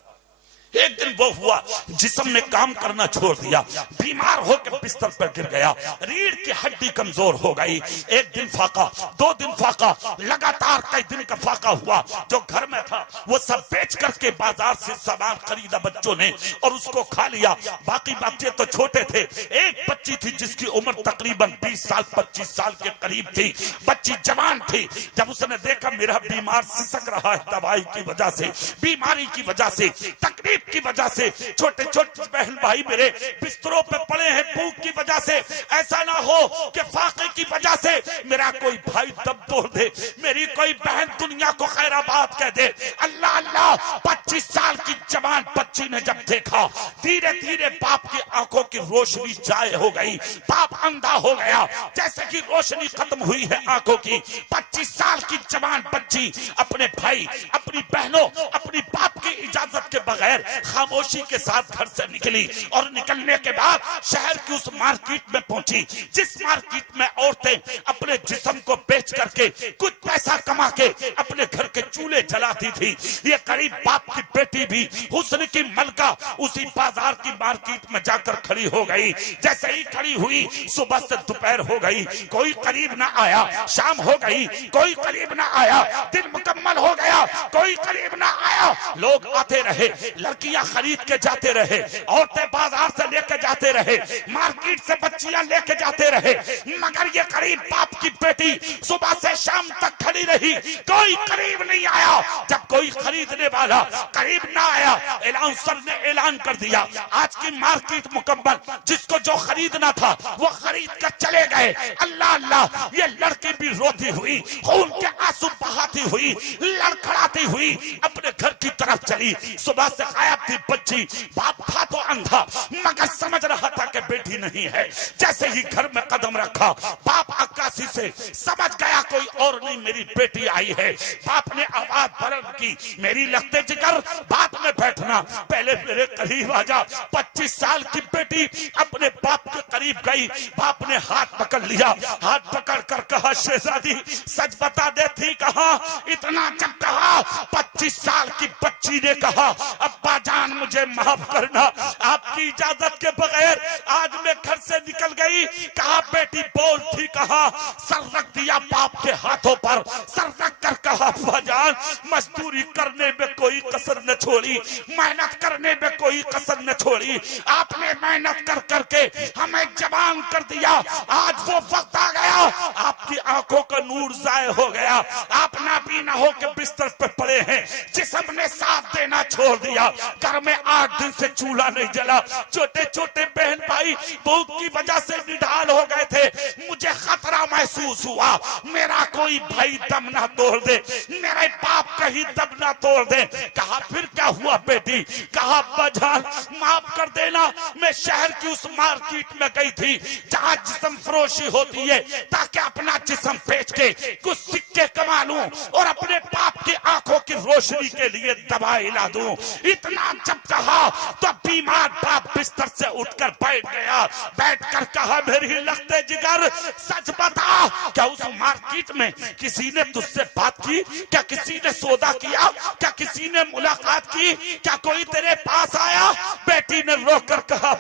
एक दिन वो हुआ, जिस्म ने काम करना छोड़ दिया, बीमार होकर बिस्तर पर गिर गया, रीढ़ की हड्डी कमजोर हो गई। 1 दिन फाका, 2 दिन फाका, लगातार कई दिन का फाका हुआ। जो घर में था वो सब बेच करके बाजार से सामान खरीदा बच्चों ने और उसको खा लिया। बाकी बच्चे तो छोटे थे। एक बच्ची थी जिसकी उम्र तकरीबन 20 साल 25 साल के करीब थी। बच्ची जवान थी। जब उसने देखा मेरा बीमार सिसक रहा है दवाई की वजह से, बीमारी की वजह से, तकलीफ की वजह से, छोटे छोटे बहन भाई मेरे बिस्तरों पे पड़े हैं भूख की वजह से, ऐसा ना हो कि फाके की वजह से मेरा कोई भाई दम तोड़ दे, मेरी कोई बहन दुनिया को खैराबाद कह दे। अल्लाह अल्लाह, 25 साल की जवान बच्ची ने जब देखा, धीरे धीरे बाप की आंखों की रोशनी जाए हो गई। बाप अंधा हो गया, जैसे कि रोशनी खत्म हुई है आंखों की। 25 साल की जवान बच्ची अपने भाई, अपनी बहनों, अपनी बाप की इजाजत के बगैर खामोशी के साथ घर से निकली और निकलने के बाद शहर की उस मार्केट में पहुंची जिस मार्केट में औरतें अपने जिस्म को बेच करके कुछ पैसा कमा के अपने घर के चूल्हे जलाती थी। ये गरीब बाप की बेटी भी हुस्न की मलका उसी बाजार की मार्केट में जाकर खड़ी हो गई। जैसे ही खड़ी हुई सुबह से दोपहर हो गई, कोई करीब ना आया। शाम हो गई, कोई करीब ना आया। दिन मुकम्मल हो गया, कोई करीब ना आया। लोग आते रहे, लड़कियां खरीद के जाते रहे, औरतें बाजार से लेके जाते रहे, मार्केट से बच्चियां लेके जाते रहे, मगर ये गरीब बाप की बेटी सुबह से शाम तक खड़ी रही, कोई करीब नहीं आया। जब कोई खरीदने वाला करीब ना आया, अनाउंसर ने ऐलान कर दिया आज की मार्केट मुकम्मल, जिसको जो खरीदना था वो खरीद कर चले गए। अल्लाह अल्लाह, ये लड़की भी रोती हुई, खून के आंसू बहाती हुई, लड़खड़ाती हुई अपने घर की तरफ चली। सुबह से गायब थी बच्ची, बाप था तो अंधा मगर समझ रहा था कि बेटी नहीं है। जैसे ही घर में कदम रखा, बाप अक्कासी से समझ गया कोई और नहीं, मेरी बेटी आई है। बाप ने आवाज बुलंद की, मेरी लगते जिगर बात में बैठना, पहले मेरे करीब आ जा। 25 साल की बेटी अपने बाप के करीब गई। बाप ने हाथ पकड़ लिया, हाथ पकड़ कर कहा शहजादी सच बता दे थी कहा। इतना जब कहा 25 साल की बच्ची ने कहा अब्बा जान मुझे माफ करना, आपकी इजाजत के बगैर आज मैं घर से निकल गई। कहा बेटी बोल थी कहा। सर रख दिया बाप के हाथों पर, सर रख कर कहा अब्बा जान मजदूरी करने में कोई कसर न छोड़ी, मेहनत करने में कोई कसर न छोड़ी। आपने मेहनत कर करके हमें जवान कर दिया। आज वो वक्त आ गया, आपकी आंखों का नूर जाय हो गया। आप नाबीना हो के बिस्तर पे पड़े हैं, जिस्म ने साथ देना छोड़ दिया। घर में 8 दिन से चूल्हा नहीं जला। छोटे छोटे बहन भाई भूख की वजह से निढाल हो गए थे। मुझे खतरा महसूस हुआ मेरा कोई भाई दम ना तोड़ दे, मेरे बाप कहीं दम ना तोड़ दे। कहा फिर क्या हुआ बेटी? कहा अब्बा जान माफ कर देना, मैं शहर की उस मार्केट में गई थी जहाँ जिस्म फरोशी होती है, ताकि अपना जिस्म बेच के कुछ सिक्के कमा लूं और अपने बाप की आंखों की रोशनी के लिए दवाई ला दूं। इतना जब कहा तो बीमार बाप बिस्तर से उठकर बैठ गया। बैठकर कहा मेरी लगते जिगर सच बता, क्या उस मार्केट में किसी ने तुझसे बात की? क्या किसी ने सौदा किया? क्या किसी ने मुलाकात की? क्या कोई तेरे पास आया? बेटी ने रोकर कहा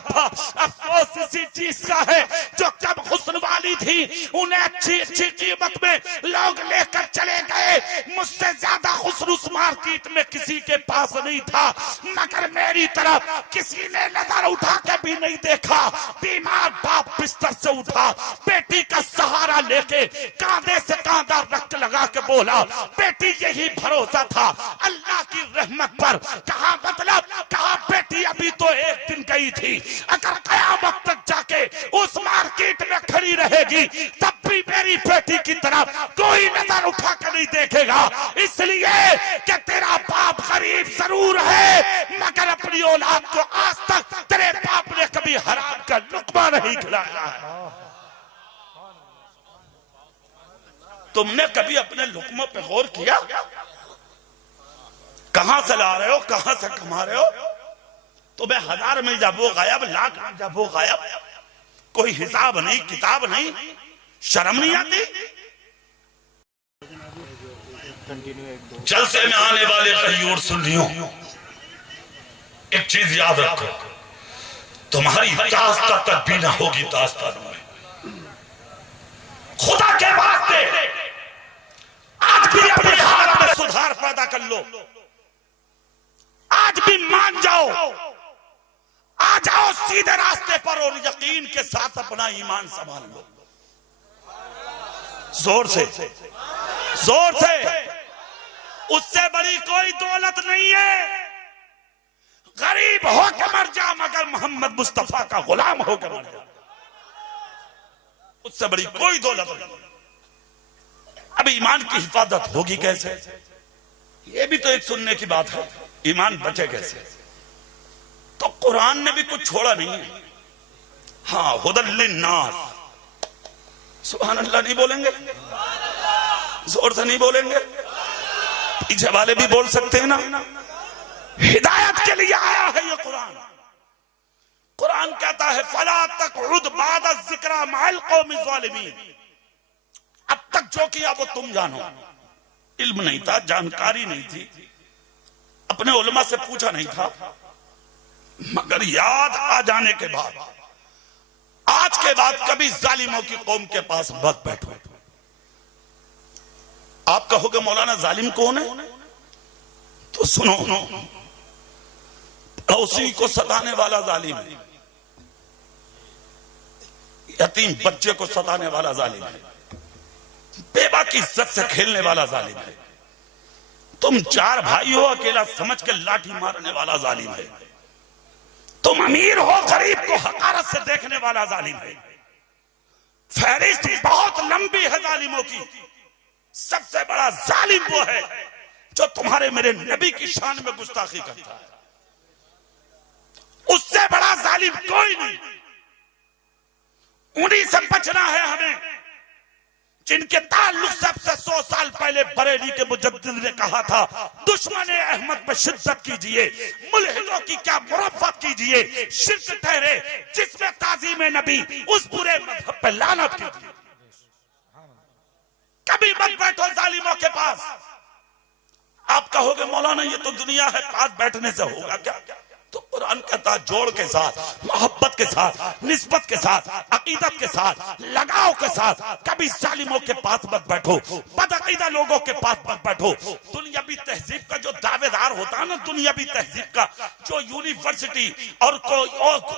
अफसोस इसी चीज का है जो कब हुस्न वाली थी उन्हें अच्छी अच्छी कीमत में लोग लेकर चले गए। मुझसे ज्यादा हुस्न उस मार्केट में किसी के पास नहीं था, मगर मेरी तरफ किसी ने नजर उठा के भी नहीं देखा। बीमार बाप बिस्तर से उठा, बेटी का सहारा लेके कांधे से कांधा रख लगा के बोला बेटी यही भरोसा था अल्लाह की रहमत पर। कहा मतलब? कहा बेटी अभी तो एक दिन गई थी, अगर कयामत तक जाके उस मार्केट में खड़ी रहेगी तब भी मेरी बेटी की तरफ कोई नजर उठा कर नहीं देखेगा। इसलिए कि तेरा बाप गरीब जरूर है मगर अपनी औलाद को आज तक तेरे बाप ने कभी हराम का लुक्मा नहीं खिलाया है। तुमने कभी अपने लुक्मों पे गौर किया? कहां से ला रहे हो, कहां से कमा रहे हो? तुम्हें 1000 मिल जा वो गायब, लाख मिल जा वो गायब, कोई हिसाब नहीं किताब नहीं, शर्म नहीं आती? जलसे में आने वाले कई और सुन्नियों, एक चीज याद रखो, तुम्हारी दास्तां तक भी ना होगी दास्तानों में। खुदा के वास्ते आज भी अपने हाथ में सुधार पैदा कर लो, आज भी मान जाओ, आ जाओ सीधे रास्ते पर और यकीन के साथ अपना ईमान संभाल लो। जोर से, जोर से। उससे बड़ी कोई दौलत नहीं है। गरीब होकर मर जा मगर मोहम्मद मुस्तफा का गुलाम होकर मर जा, उससे बड़ी कोई दौलत नहीं। अब ईमान की हिफाजत होगी कैसे? ये भी तो एक सुनने की बात है, ईमान बचे कैसे? तो कुरान ने भी कुछ छोड़ा नहीं है। हाँ, हुदल लिन्नास, सुभान अल्लाह नहीं बोलेंगे? जोर से नहीं बोलेंगे? पीछे वाले भी बोल सकते हैं ना? हिदायत के लिए आया है ये कुरान। कुरान कहता है फला तक़उद बाद ज़िक्रा मअल कौमि ज़ालिमीन। अब तक जो किया वो तुम जानो। इल्म नहीं था, जानकारी नहीं थी, अपने उलमा से पूछा नहीं था, मगर याद आ जाने के बाद आज के बाद कभी जालिमों की कौम के पास मत बैठो। आप कहोगे मौलाना जालिम कौन है? तो सुनो, पड़ोसी को सताने वाला जालिम है, यतीम बच्चे को सताने वाला जालिम है, बेवा की इज्जत से खेलने वाला जालिम है, तुम चार भाई हो अकेला समझ के लाठी मारने वाला जालिम है, तुम अमीर हो गरीब को हकारत से देखने वाला जालिम है। फहरिस्त बहुत लंबी है जालिमों की। सबसे बड़ा जालिम वो है जो तुम्हारे मेरे नबी की शान में गुस्ताखी करता है। उससे बड़ा जालिम कोई नहीं। उन्हीं से बचना है हमें जिनके ताल्लुक से 100 साल पहले बरेली के मुजद्दिद ने कहा था दुश्मन अहमद पे शिद्दत कीजिए, मुल्हिदों की क्या मुरफ़्फ़त कीजिए, शिर्क ठहरे जिसमें ताज़ीम नबी, उस पूरे मजहब पे लानत कीजिए। कभी मत बैठो जालिमों के पास। आप कहोगे मौलाना ये तो दुनिया है, पास बैठने से होगा क्या? तो कुरान कहता जोड़ के साथ, मोहब्बत के साथ, निस्बत के साथ, अकीदत के साथ, लगाव के साथ कभी जालिमों के पास मत बैठो, बदअकीदा लोगों के पास मत बैठो। दुनियावी तहजीब का जो दावेदार होता है ना, दुनियावी तहजीब का जो यूनिवर्सिटी और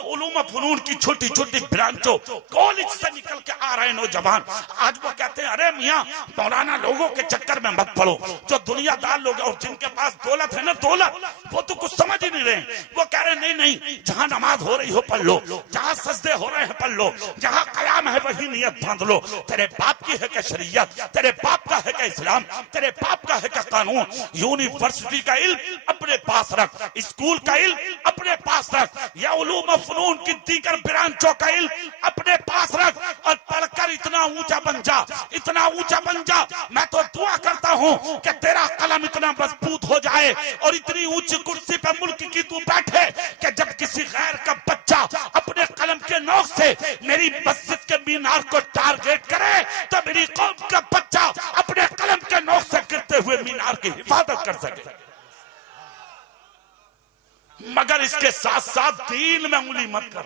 उलूम फनून की छोटी छोटी ब्रांचों कॉलेज से निकल के आ रहे नौजवान, आज वो कहते हैं अरे मियाँ मौलाना लोगों के चक्कर में मत पड़ो। जो दुनियादार लोग और जिनके पास दौलत है ना, दौलत, वो तो कुछ समझ ही नहीं रहे। वो कह रहे नहीं नहीं, जहां नमाज हो रही हो पढ़ लो, जहां सजदे हो रहे हैं पढ़ लो, जहां कयाम है वही नियत बांध लो। तेरे बाप की है क्या शरीयत, तेरे बाप का है क्या इस्लाम, तेरे बाप का है क्या कानून। यूनिवर्सिटी का इल्म अपने पास रख, स्कूल का इल्म अपने पास रख, या उलूम फनून की दीगर ब्रांचों का इल्म अपने पास रख और पढ़कर इतना ऊंचा बन जा, इतना ऊंचा बन जा। मैं तो दुआ करता हूं कि तेरा कलम इतना मजबूत हो जाए और इतनी ऊंची कुर्सी पर मुल्क की तू बैठे कि जब किसी गैर का बच्चा अपने कलम के नोक से मेरी मस्जिद के मीनार को टारगेट करे तो मेरी कौम का बच्चा अपने कलम के नोक से गिरते हुए मीनार की हिफाजत कर सके। मगर इसके साथ साथ दीन में उंगली मत कर,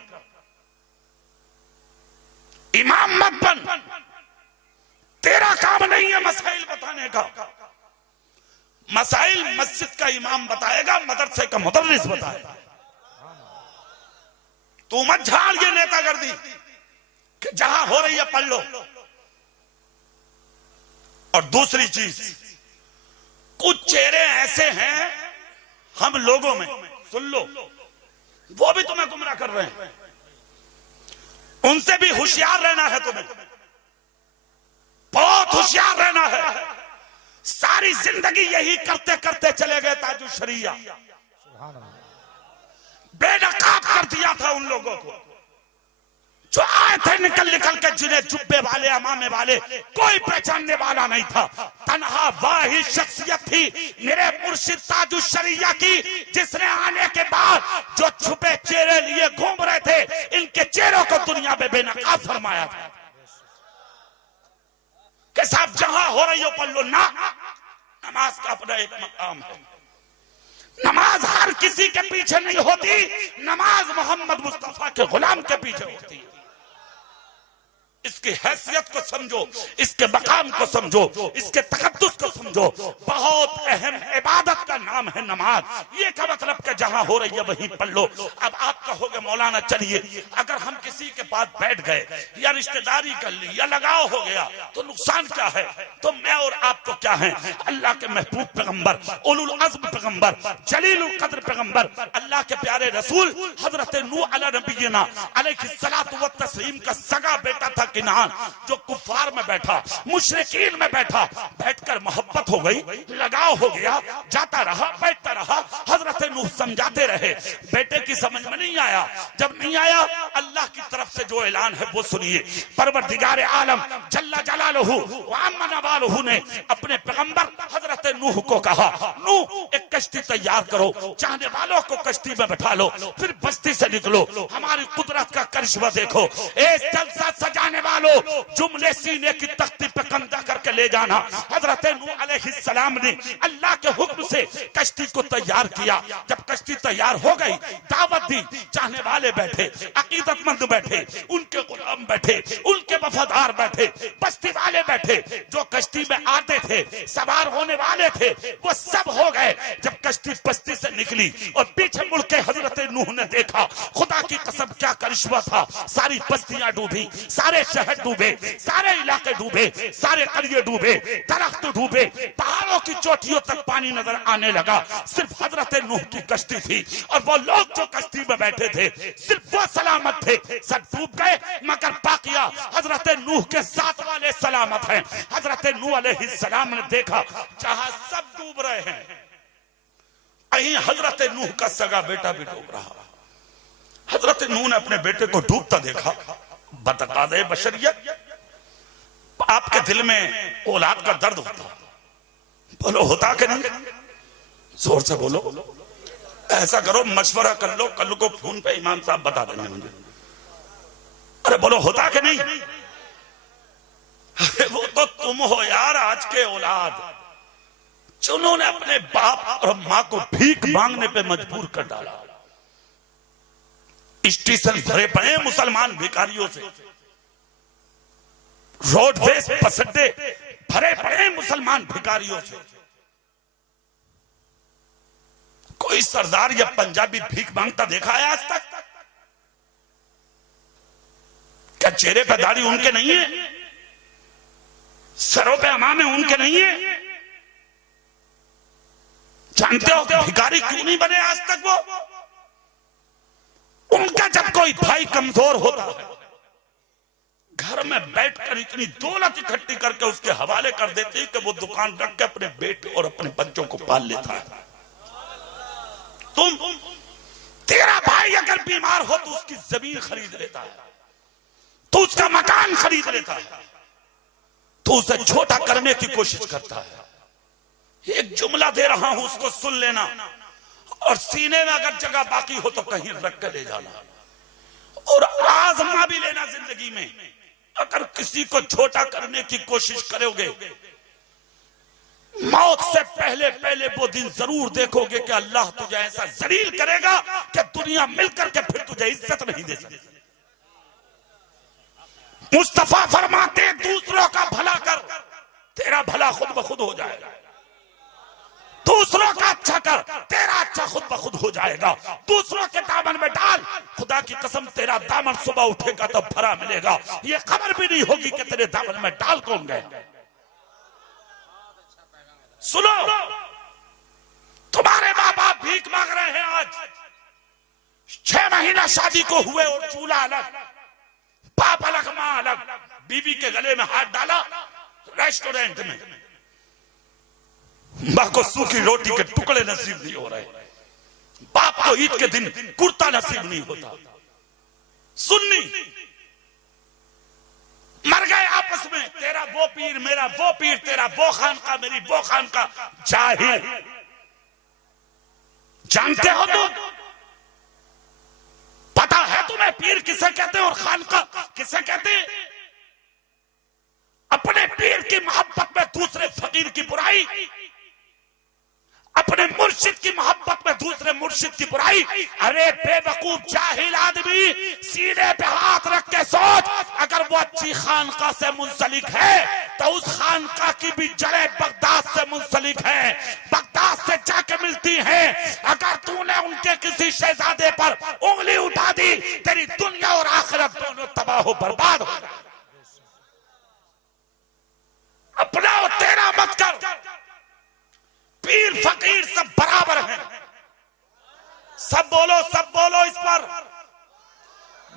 इमाम मत बन। तेरा काम नहीं है मसाइल बताने का। मसाइल मस्जिद का इमाम बताएगा, मदरसे का मुदर्रिस बताएगा। तू मत झाड़ ये नेतागर्दी कि जहां हो रही है पढ़ लो। और दूसरी चीज, कुछ चेहरे ऐसे हैं हम लोगों में, सुन लो, वो भी तुम्हें गुमराह कर रहे हैं। उनसे भी होशियार रहना है तुम्हें, बहुत होशियार रहना है। सारी जिंदगी यही करते करते चले गए ताजुल शरिया, बेनकाब कर दिया था उन लोगों को जो आए थे निकल निकल के, जिन्हें जुब्बे वाले अमामे वाले कोई पहचानने वाला नहीं था। तन्हा वाही शख्सियत थी मेरे मुर्शिद ताजुल शरिया की, जिसने आने के बाद जो छुपे चेहरे लिए घूम रहे थे, इनके चेहरों को दुनिया में बेनकाब फरमाया था कि साहब जहां हो रही हो पढ़ लो ना। नमाज का अपना एक मकाम है, नमाज हर किसी के पीछे नहीं होती, नमाज मोहम्मद मुस्तफा के गुलाम के पीछे होती है। इसकी हैसियत को समझो, इसके मकाम को समझो, इसके तकद्दुस को समझो। बहुत अहम इबादत का नाम है नमाज। ये क्या मतलब कि जहां हो रही है वहीं पढ़ लो। अब आप कहोगे मौलाना चलिए, अगर हम किसी के पास बैठ गए या रिश्तेदारी कर ली या लगाव हो गया तो नुकसान क्या है? तो मैं और आप तो क्या है? अल्लाह के महबूब पैगंबर, उलुल अज़्म पैगंबर, जलीलुल कद्र पैगंबर, अल्लाह के प्यारे रसूल हजरत नूह अला नबीना अलैहिस्सलातु व तस्लीम का सगा बेटा था किनान, जो कुफार में बैठा, मुशरिकीन में बैठा, बैठकर मोहब्बत हो गई, लगाव हो गया, जाता रहा, बैठता रहा। हजरत नूह समझाते रहे, बेटे की समझ में नहीं आया। जब नहीं आया अल्लाह की तरफ से जो ऐलान है वो सुनिए। परवरदिगार आलम जल्ला जलालहू व अम्मा नवालहू ने अपने पैगंबर हजरत नूह को कहा, नूह एक कश्ती तैयार करो, चाहने वालों को कश्ती में बैठा लो, फिर बस्ती से निकलो, हमारी कुदरत का करिश्मा देखो। एक जलसा सजाने वालों, जुमले सीने की तख्ती पे कंधा करके ले जाना। हजरत नूह अलैहिस्सलाम ने अल्लाह के हुक्म से कश्ती को तैयार किया। जब कश्ती तैयार हो गई, दावत दी, चाहने वाले बैठे, अकीदतमंद बैठे, उनके गुलाम बैठे, उनके वफादार बैठे, बस्ती वाले बैठे, जो कश्ती में आते थे, सवार होने वाले थे, वो सब हो गए। जब कश्ती बस्ती से निकली और पीछे मुड़ के हजरत नूह ने देखा, खुदा की कसम क्या करिश्मा था। सारी बस्तियां डूबी, सारे शहर डूबे, सारे इलाके डूबे, सारे करिए डूबे, दरख्त डूबे, पहाड़ों की चोटियों तक पानी नजर आने लगा। सिर्फ हजरत नूह की कश्ती थी और वो लोग जो कश्ती में बैठे थे, सिर्फ वो सलामत थे। सब डूब गए मगर बाकिया हजरत नूह के साथ वाले सलामत हैं। हजरत नूह अलैहिस्सलाम ने देखा जहां सब डूब रहे हैं, अहीं हजरत नूह का सगा बेटा भी डूब रहा। हजरत नूह ने अपने बेटे को डूबता देखा। बतकाज़े बशरियत, आपके दिल में औलाद का दर्द होता, बोलो होता कि नहीं? जोर से बोलो। ऐसा करो, मशवरा कर लो, कल को फोन पे इमाम साहब बता देंगे मुझे। अरे बोलो होता कि नहीं? अरे वो तो तुम हो यार, आज के औलाद जिन्होंने अपने बाप और मां को भीख मांगने पे मजबूर कर डाला। स्टेशन भरे पड़े मुसलमान भिखारियों से, रोडवेज बस अड्डे भरे पड़े मुसलमान भिखारियों से। कोई सरदार या पंजाबी भीख मांगता देखा है आज तक? क्या चेहरे पे दाढ़ी उनके नहीं है? सरों पे अमामे उनके नहीं है? जानते हो भिखारी क्यों नहीं बने आज तक वो? उनका जब कोई भाई कमजोर होता है, घर में बैठकर इतनी दौलत इकट्ठी करके उसके हवाले कर देते हैं कि वो दुकान रख के अपने बेटे और अपने बच्चों को पाल लेता है। तेरा भाई अगर बीमार हो तो उसकी जमीन खरीद लेता है, तो उसका मकान खरीद लेता है, तो उसे छोटा करने की कोशिश करता है। एक जुमला दे रहा हूं, उसको सुन लेना, और सीने में अगर जगह बाकी हो तो कहीं रख कर ले जाना, और आजमा भी लेना जिंदगी में। अगर किसी को छोटा करने की कोशिश करोगे, मौत से पहले पहले वो दिन जरूर देखोगे कि अल्लाह तुझे ऐसा जलील करेगा कि दुनिया मिलकर के फिर तुझे इज्जत नहीं दे सकती। मुस्तफा फरमाते, दूसरों का भला कर, तेरा भला खुद ब खुद हो जाएगा। दूसरों का अच्छा कर, तेरा अच्छा खुद ब खुद हो जाएगा। दूसरों के दामन में डाल, खुदा की कसम तेरा दामन सुबह उठेगा तो भरा मिलेगा। ये खबर भी नहीं होगी कि तेरे दामन में डाल कौन गए। सुनो, तुम्हारे माँ बाप भीख मांग रहे हैं आज। 6 महीना शादी को हुए और चूल्हा अलग, बाप अलग, माँ अलग, बीवी के गले में हाथ डाला रेस्टोरेंट में, माँ को सूखी रोटी के टुकड़े नसीब नहीं हो रहे, बाप को ईद के दिन कुर्ता नसीब नहीं होता। सुन्नी मर गए आपस में, तेरा वो पीर मेरा वो पीर, तेरा वो खानका मेरी वो खानका। जाहिल, जानते हो तुम? पता है तुम्हें पीर किसे कहते हैं और खानका किसे कहते हैं? अपने पीर की मोहब्बत में दूसरे फकीर की बुराई, अपने मुर्शिद की मोहब्बत में दूसरे मुर्शिद की बुराई। अरे बेवकूफ जाहिल आदमी, सीने पे हाथ रख के सोच, अगर वो अच्छी खानका से मुंसलिक है तो उस खानका की भी जड़ें बगदाद से मुंसलिक हैं, बगदाद से जाके मिलती हैं। अगर तूने उनके किसी शहजादे पर उंगली उठा दी, तेरी दुनिया और आखिरत दोनों तबाह हो बर्बाद हो। अपना और तेरा मत कर, पीर फकीर सब बराबर हैं। सब बोलो इस पर।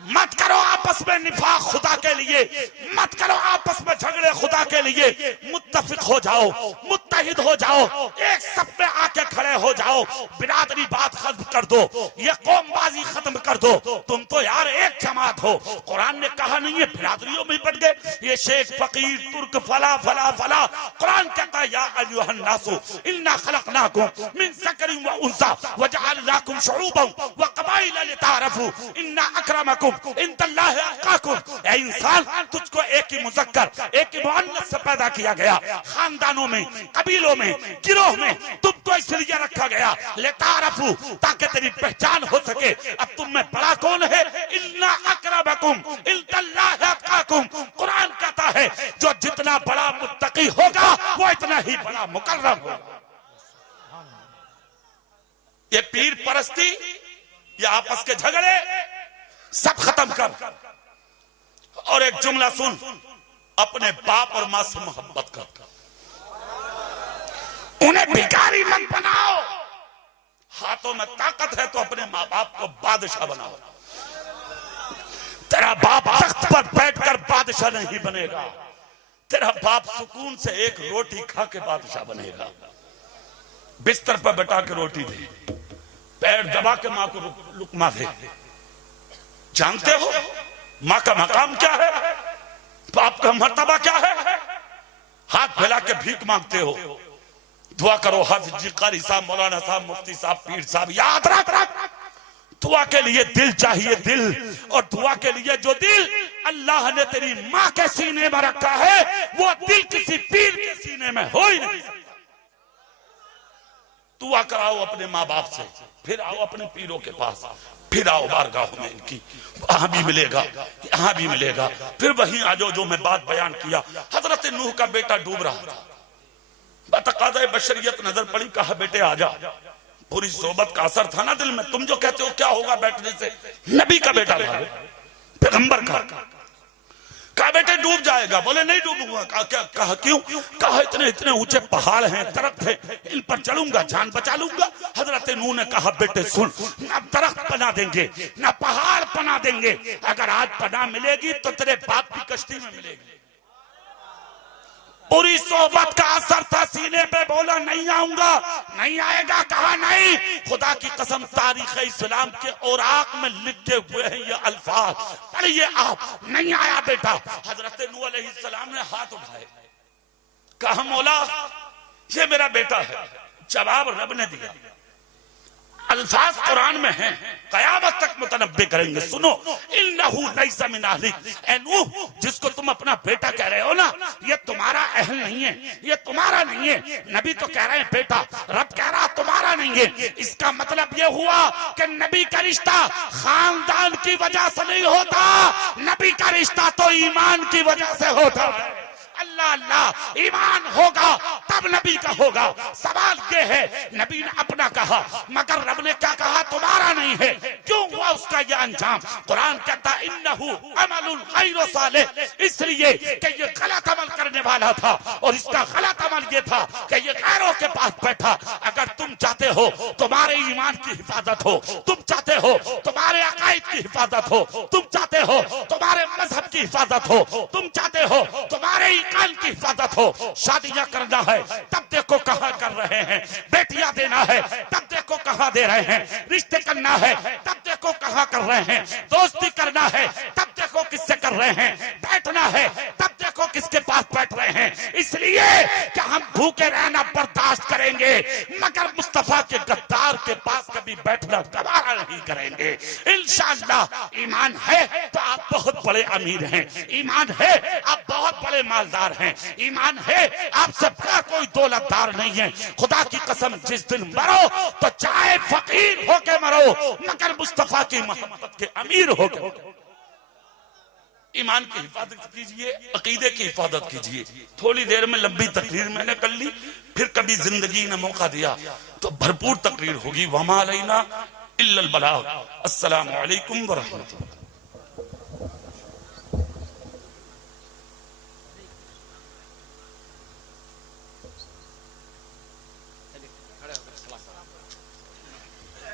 मत करो आपस में निफाक खुदा के लिए, मत करो आपस में झगड़े खुदा के लिए। मुत्तफिक हो जाओ, मुत्तहिद हो जाओ, एक सब में आके खड़े हो जाओ। बिरादरी बात खत्म कर दो, ये कौमबाजी खत्म कर दो। तुम तो यार एक जमात हो। कुरान ने कहा नहीं है बिरादरियों में बढ़ गए, ये शेख फकीर तुर्क फला फला फला। कुरान कहता है या अय्युहन नासु इन्ना खलकनाकुम मिन ज़करिन व उन्सा व जअलनाकुम शुऊबन व क़बाइला लितारफू इन्ना अक्रमकुम इंदल्लाहि अत्क़ाकुम। ऐ इंसान, तुझको एक ही मुज़क्कर एक ही मुअन्नस से पैदा किया गया। खानदानों में, कबीलों में, गिरोह में तुमको इसलिए रखा गया लितारफू, ताकि तेरी पहचान हो सके। अब तुम में बड़ा कौन है? इन्ना अक्रमकुम इंदल्लाहि अत्क़ाकुम। कुरान कहता है जो जितना बड़ा मुत्तकी होगा वो इतना ही बड़ा मुकर्रम होगा। ये पीर परस्ती, ये आपस के झगड़े सब खत्म कर, और एक जुमला सुन, अपने बाप और मां से मोहब्बत कर, उन्हें भिखारी मत बनाओ। हाथों में ताकत है तो अपने माँ बाप को बादशाह बनाओ। तेरा बाप तख्त पर बैठकर बादशाह नहीं बनेगा, तेरा बाप सुकून से एक रोटी खा के बादशाह बनेगा। बिस्तर पर बैठा के रोटी दे, पैर दबा के मां को लुकमा दे। जानते हो मां का मकाम क्या है, बाप का मर्तबा क्या है? हाथ फैला के भीख मांगते हो। दुआ करो हाफिज जी, कारी साहब, मौलाना साहब, मुफ्ती साहब, पीर साहब, याद रख, दुआ के लिए दिल चाहिए, दिल। और दुआ के लिए जो दिल अल्लाह ने तेरी मां के सीने में रखा है, वो दिल किसी पीर के सीने में हो ही नहीं सकता। दुआ कराओ अपने माँ बाप से, फिर आओ अपने पीरों के पास, फिर आओ बारगाहों में इनकी, वहां भी मिलेगा, यहाँ भी मिलेगा। फिर वहीं आ जाओ जो मैं बात बयान किया। हजरत नूह का बेटा डूब रहा था, बतकाज़े बशरियत नजर पड़ी, कहा बेटे आजा। पूरी सोबत का असर था ना दिल में। तुम जो कहते हो क्या होगा बैठने से, नबी का बेटा था, पैगंबर का। कहा बेटे डूब जाएगा, बोले नहीं डूबूंगा। कहा क्या? कहा क्यों? कहा इतने इतने ऊंचे पहाड़ हैं, दरख्त हैं, इन पर चढ़ूंगा, जान बचा लूंगा। हजरत नूह ने कहा बेटे सुन, ना दरख्त बना देंगे ना पहाड़ बना देंगे, अगर आज पनाह मिलेगी तो तेरे बाप की कश्ती में मिलेगी। पूरी सोबत का असर था सीने पे, बोला नहीं आऊंगा। नहीं आएगा, कहा नहीं। खुदा की कसम तारीख इस्लाम के औराक में लिखे हुए हैं ये अल्फाज, पढ़िए आप। नहीं आया बेटा। हजरत नूह अलैहिस्सलाम ने हाथ उठाए, कहा मौला ये मेरा बेटा है। जवाब रब ने दिया, अल्फाज कुरान में हैं, कयामत तक मुतनब्बे करेंगे। सुनो, इन्नहु लैसा मिन अहलिक। ऐ नूह, जिसको तुम अपना बेटा कह रहे हो ना, ये तुम्हारा अहल नहीं है, ये तुम्हारा नहीं है। नबी तो कह रहे हैं बेटा, रब कह रहा तुम्हारा नहीं है। इसका मतलब ये हुआ कि नबी का रिश्ता खानदान की वजह से नहीं होता, नबी का रिश्ता तो ईमान की वजह से होता है। अल्लाह अल्लाह ईमान होगा तब नबी का होगा। सवाल ये है, नबी ने अपना कहा मगर रब ने क्या कहा? तुम्हारा नहीं है। क्यों हुआ उसका ये अंजाम? कुरान कहता इन्नहु अमलुन गैरु सालिह, इसलिए कि ये गलत अमल करने वाला था, और इसका गलत अमल ये था कि ये गैरों के पास बैठा। अगर तुम चाहते हो तुम्हारे ईमान की हिफाजत हो, तुम चाहते हो तुम्हारे अकायद की हिफाजत हो, तुम चाहते हो तुम्हारे मजहब की हिफाजत हो, तुम चाहते हो तुम्हारे कान की हिफाजत हो, शादियां करना है तब देखो कहां कर रहे हैं, बेटियां देना है तब देखो कहां दे रहे हैं, रिश्ते करना है तब देखो कहां कर रहे हैं, दोस्ती करना है तब देखो किससे कर रहे हैं, बैठना है तब देखो किसके पास बैठ रहे हैं। इसलिए कि हम भूखे रहना बर्दाश्त करेंगे मगर मुस्तफा के गद्दार के पास कभी बैठना गवारा नहीं करेंगे। इंशाअल्लाह ईमान है तो आप बहुत बड़े अमीर हैं, ईमान है आप बहुत बड़े मालदार हैं, ईमान है आपसे बड़ा कोई दौलतदार नहीं है। खुदा की कसम जिस दिन मरो तो चाहे फकीर होके मरो मगर मुस्तफा की मोहब्बत के अमीर होके। ईमान की हिफाजत कीजिए, अकीदे की हिफाजत कीजिए। थोड़ी देर में लंबी तकरीर मैंने कर ली, फिर कभी जिंदगी ने मौका दिया तो भरपूर तकरीर होगी। वमा अलैना इल्लल बलाग। अस्सलामु अलैकुम व रहमतुल्लाह।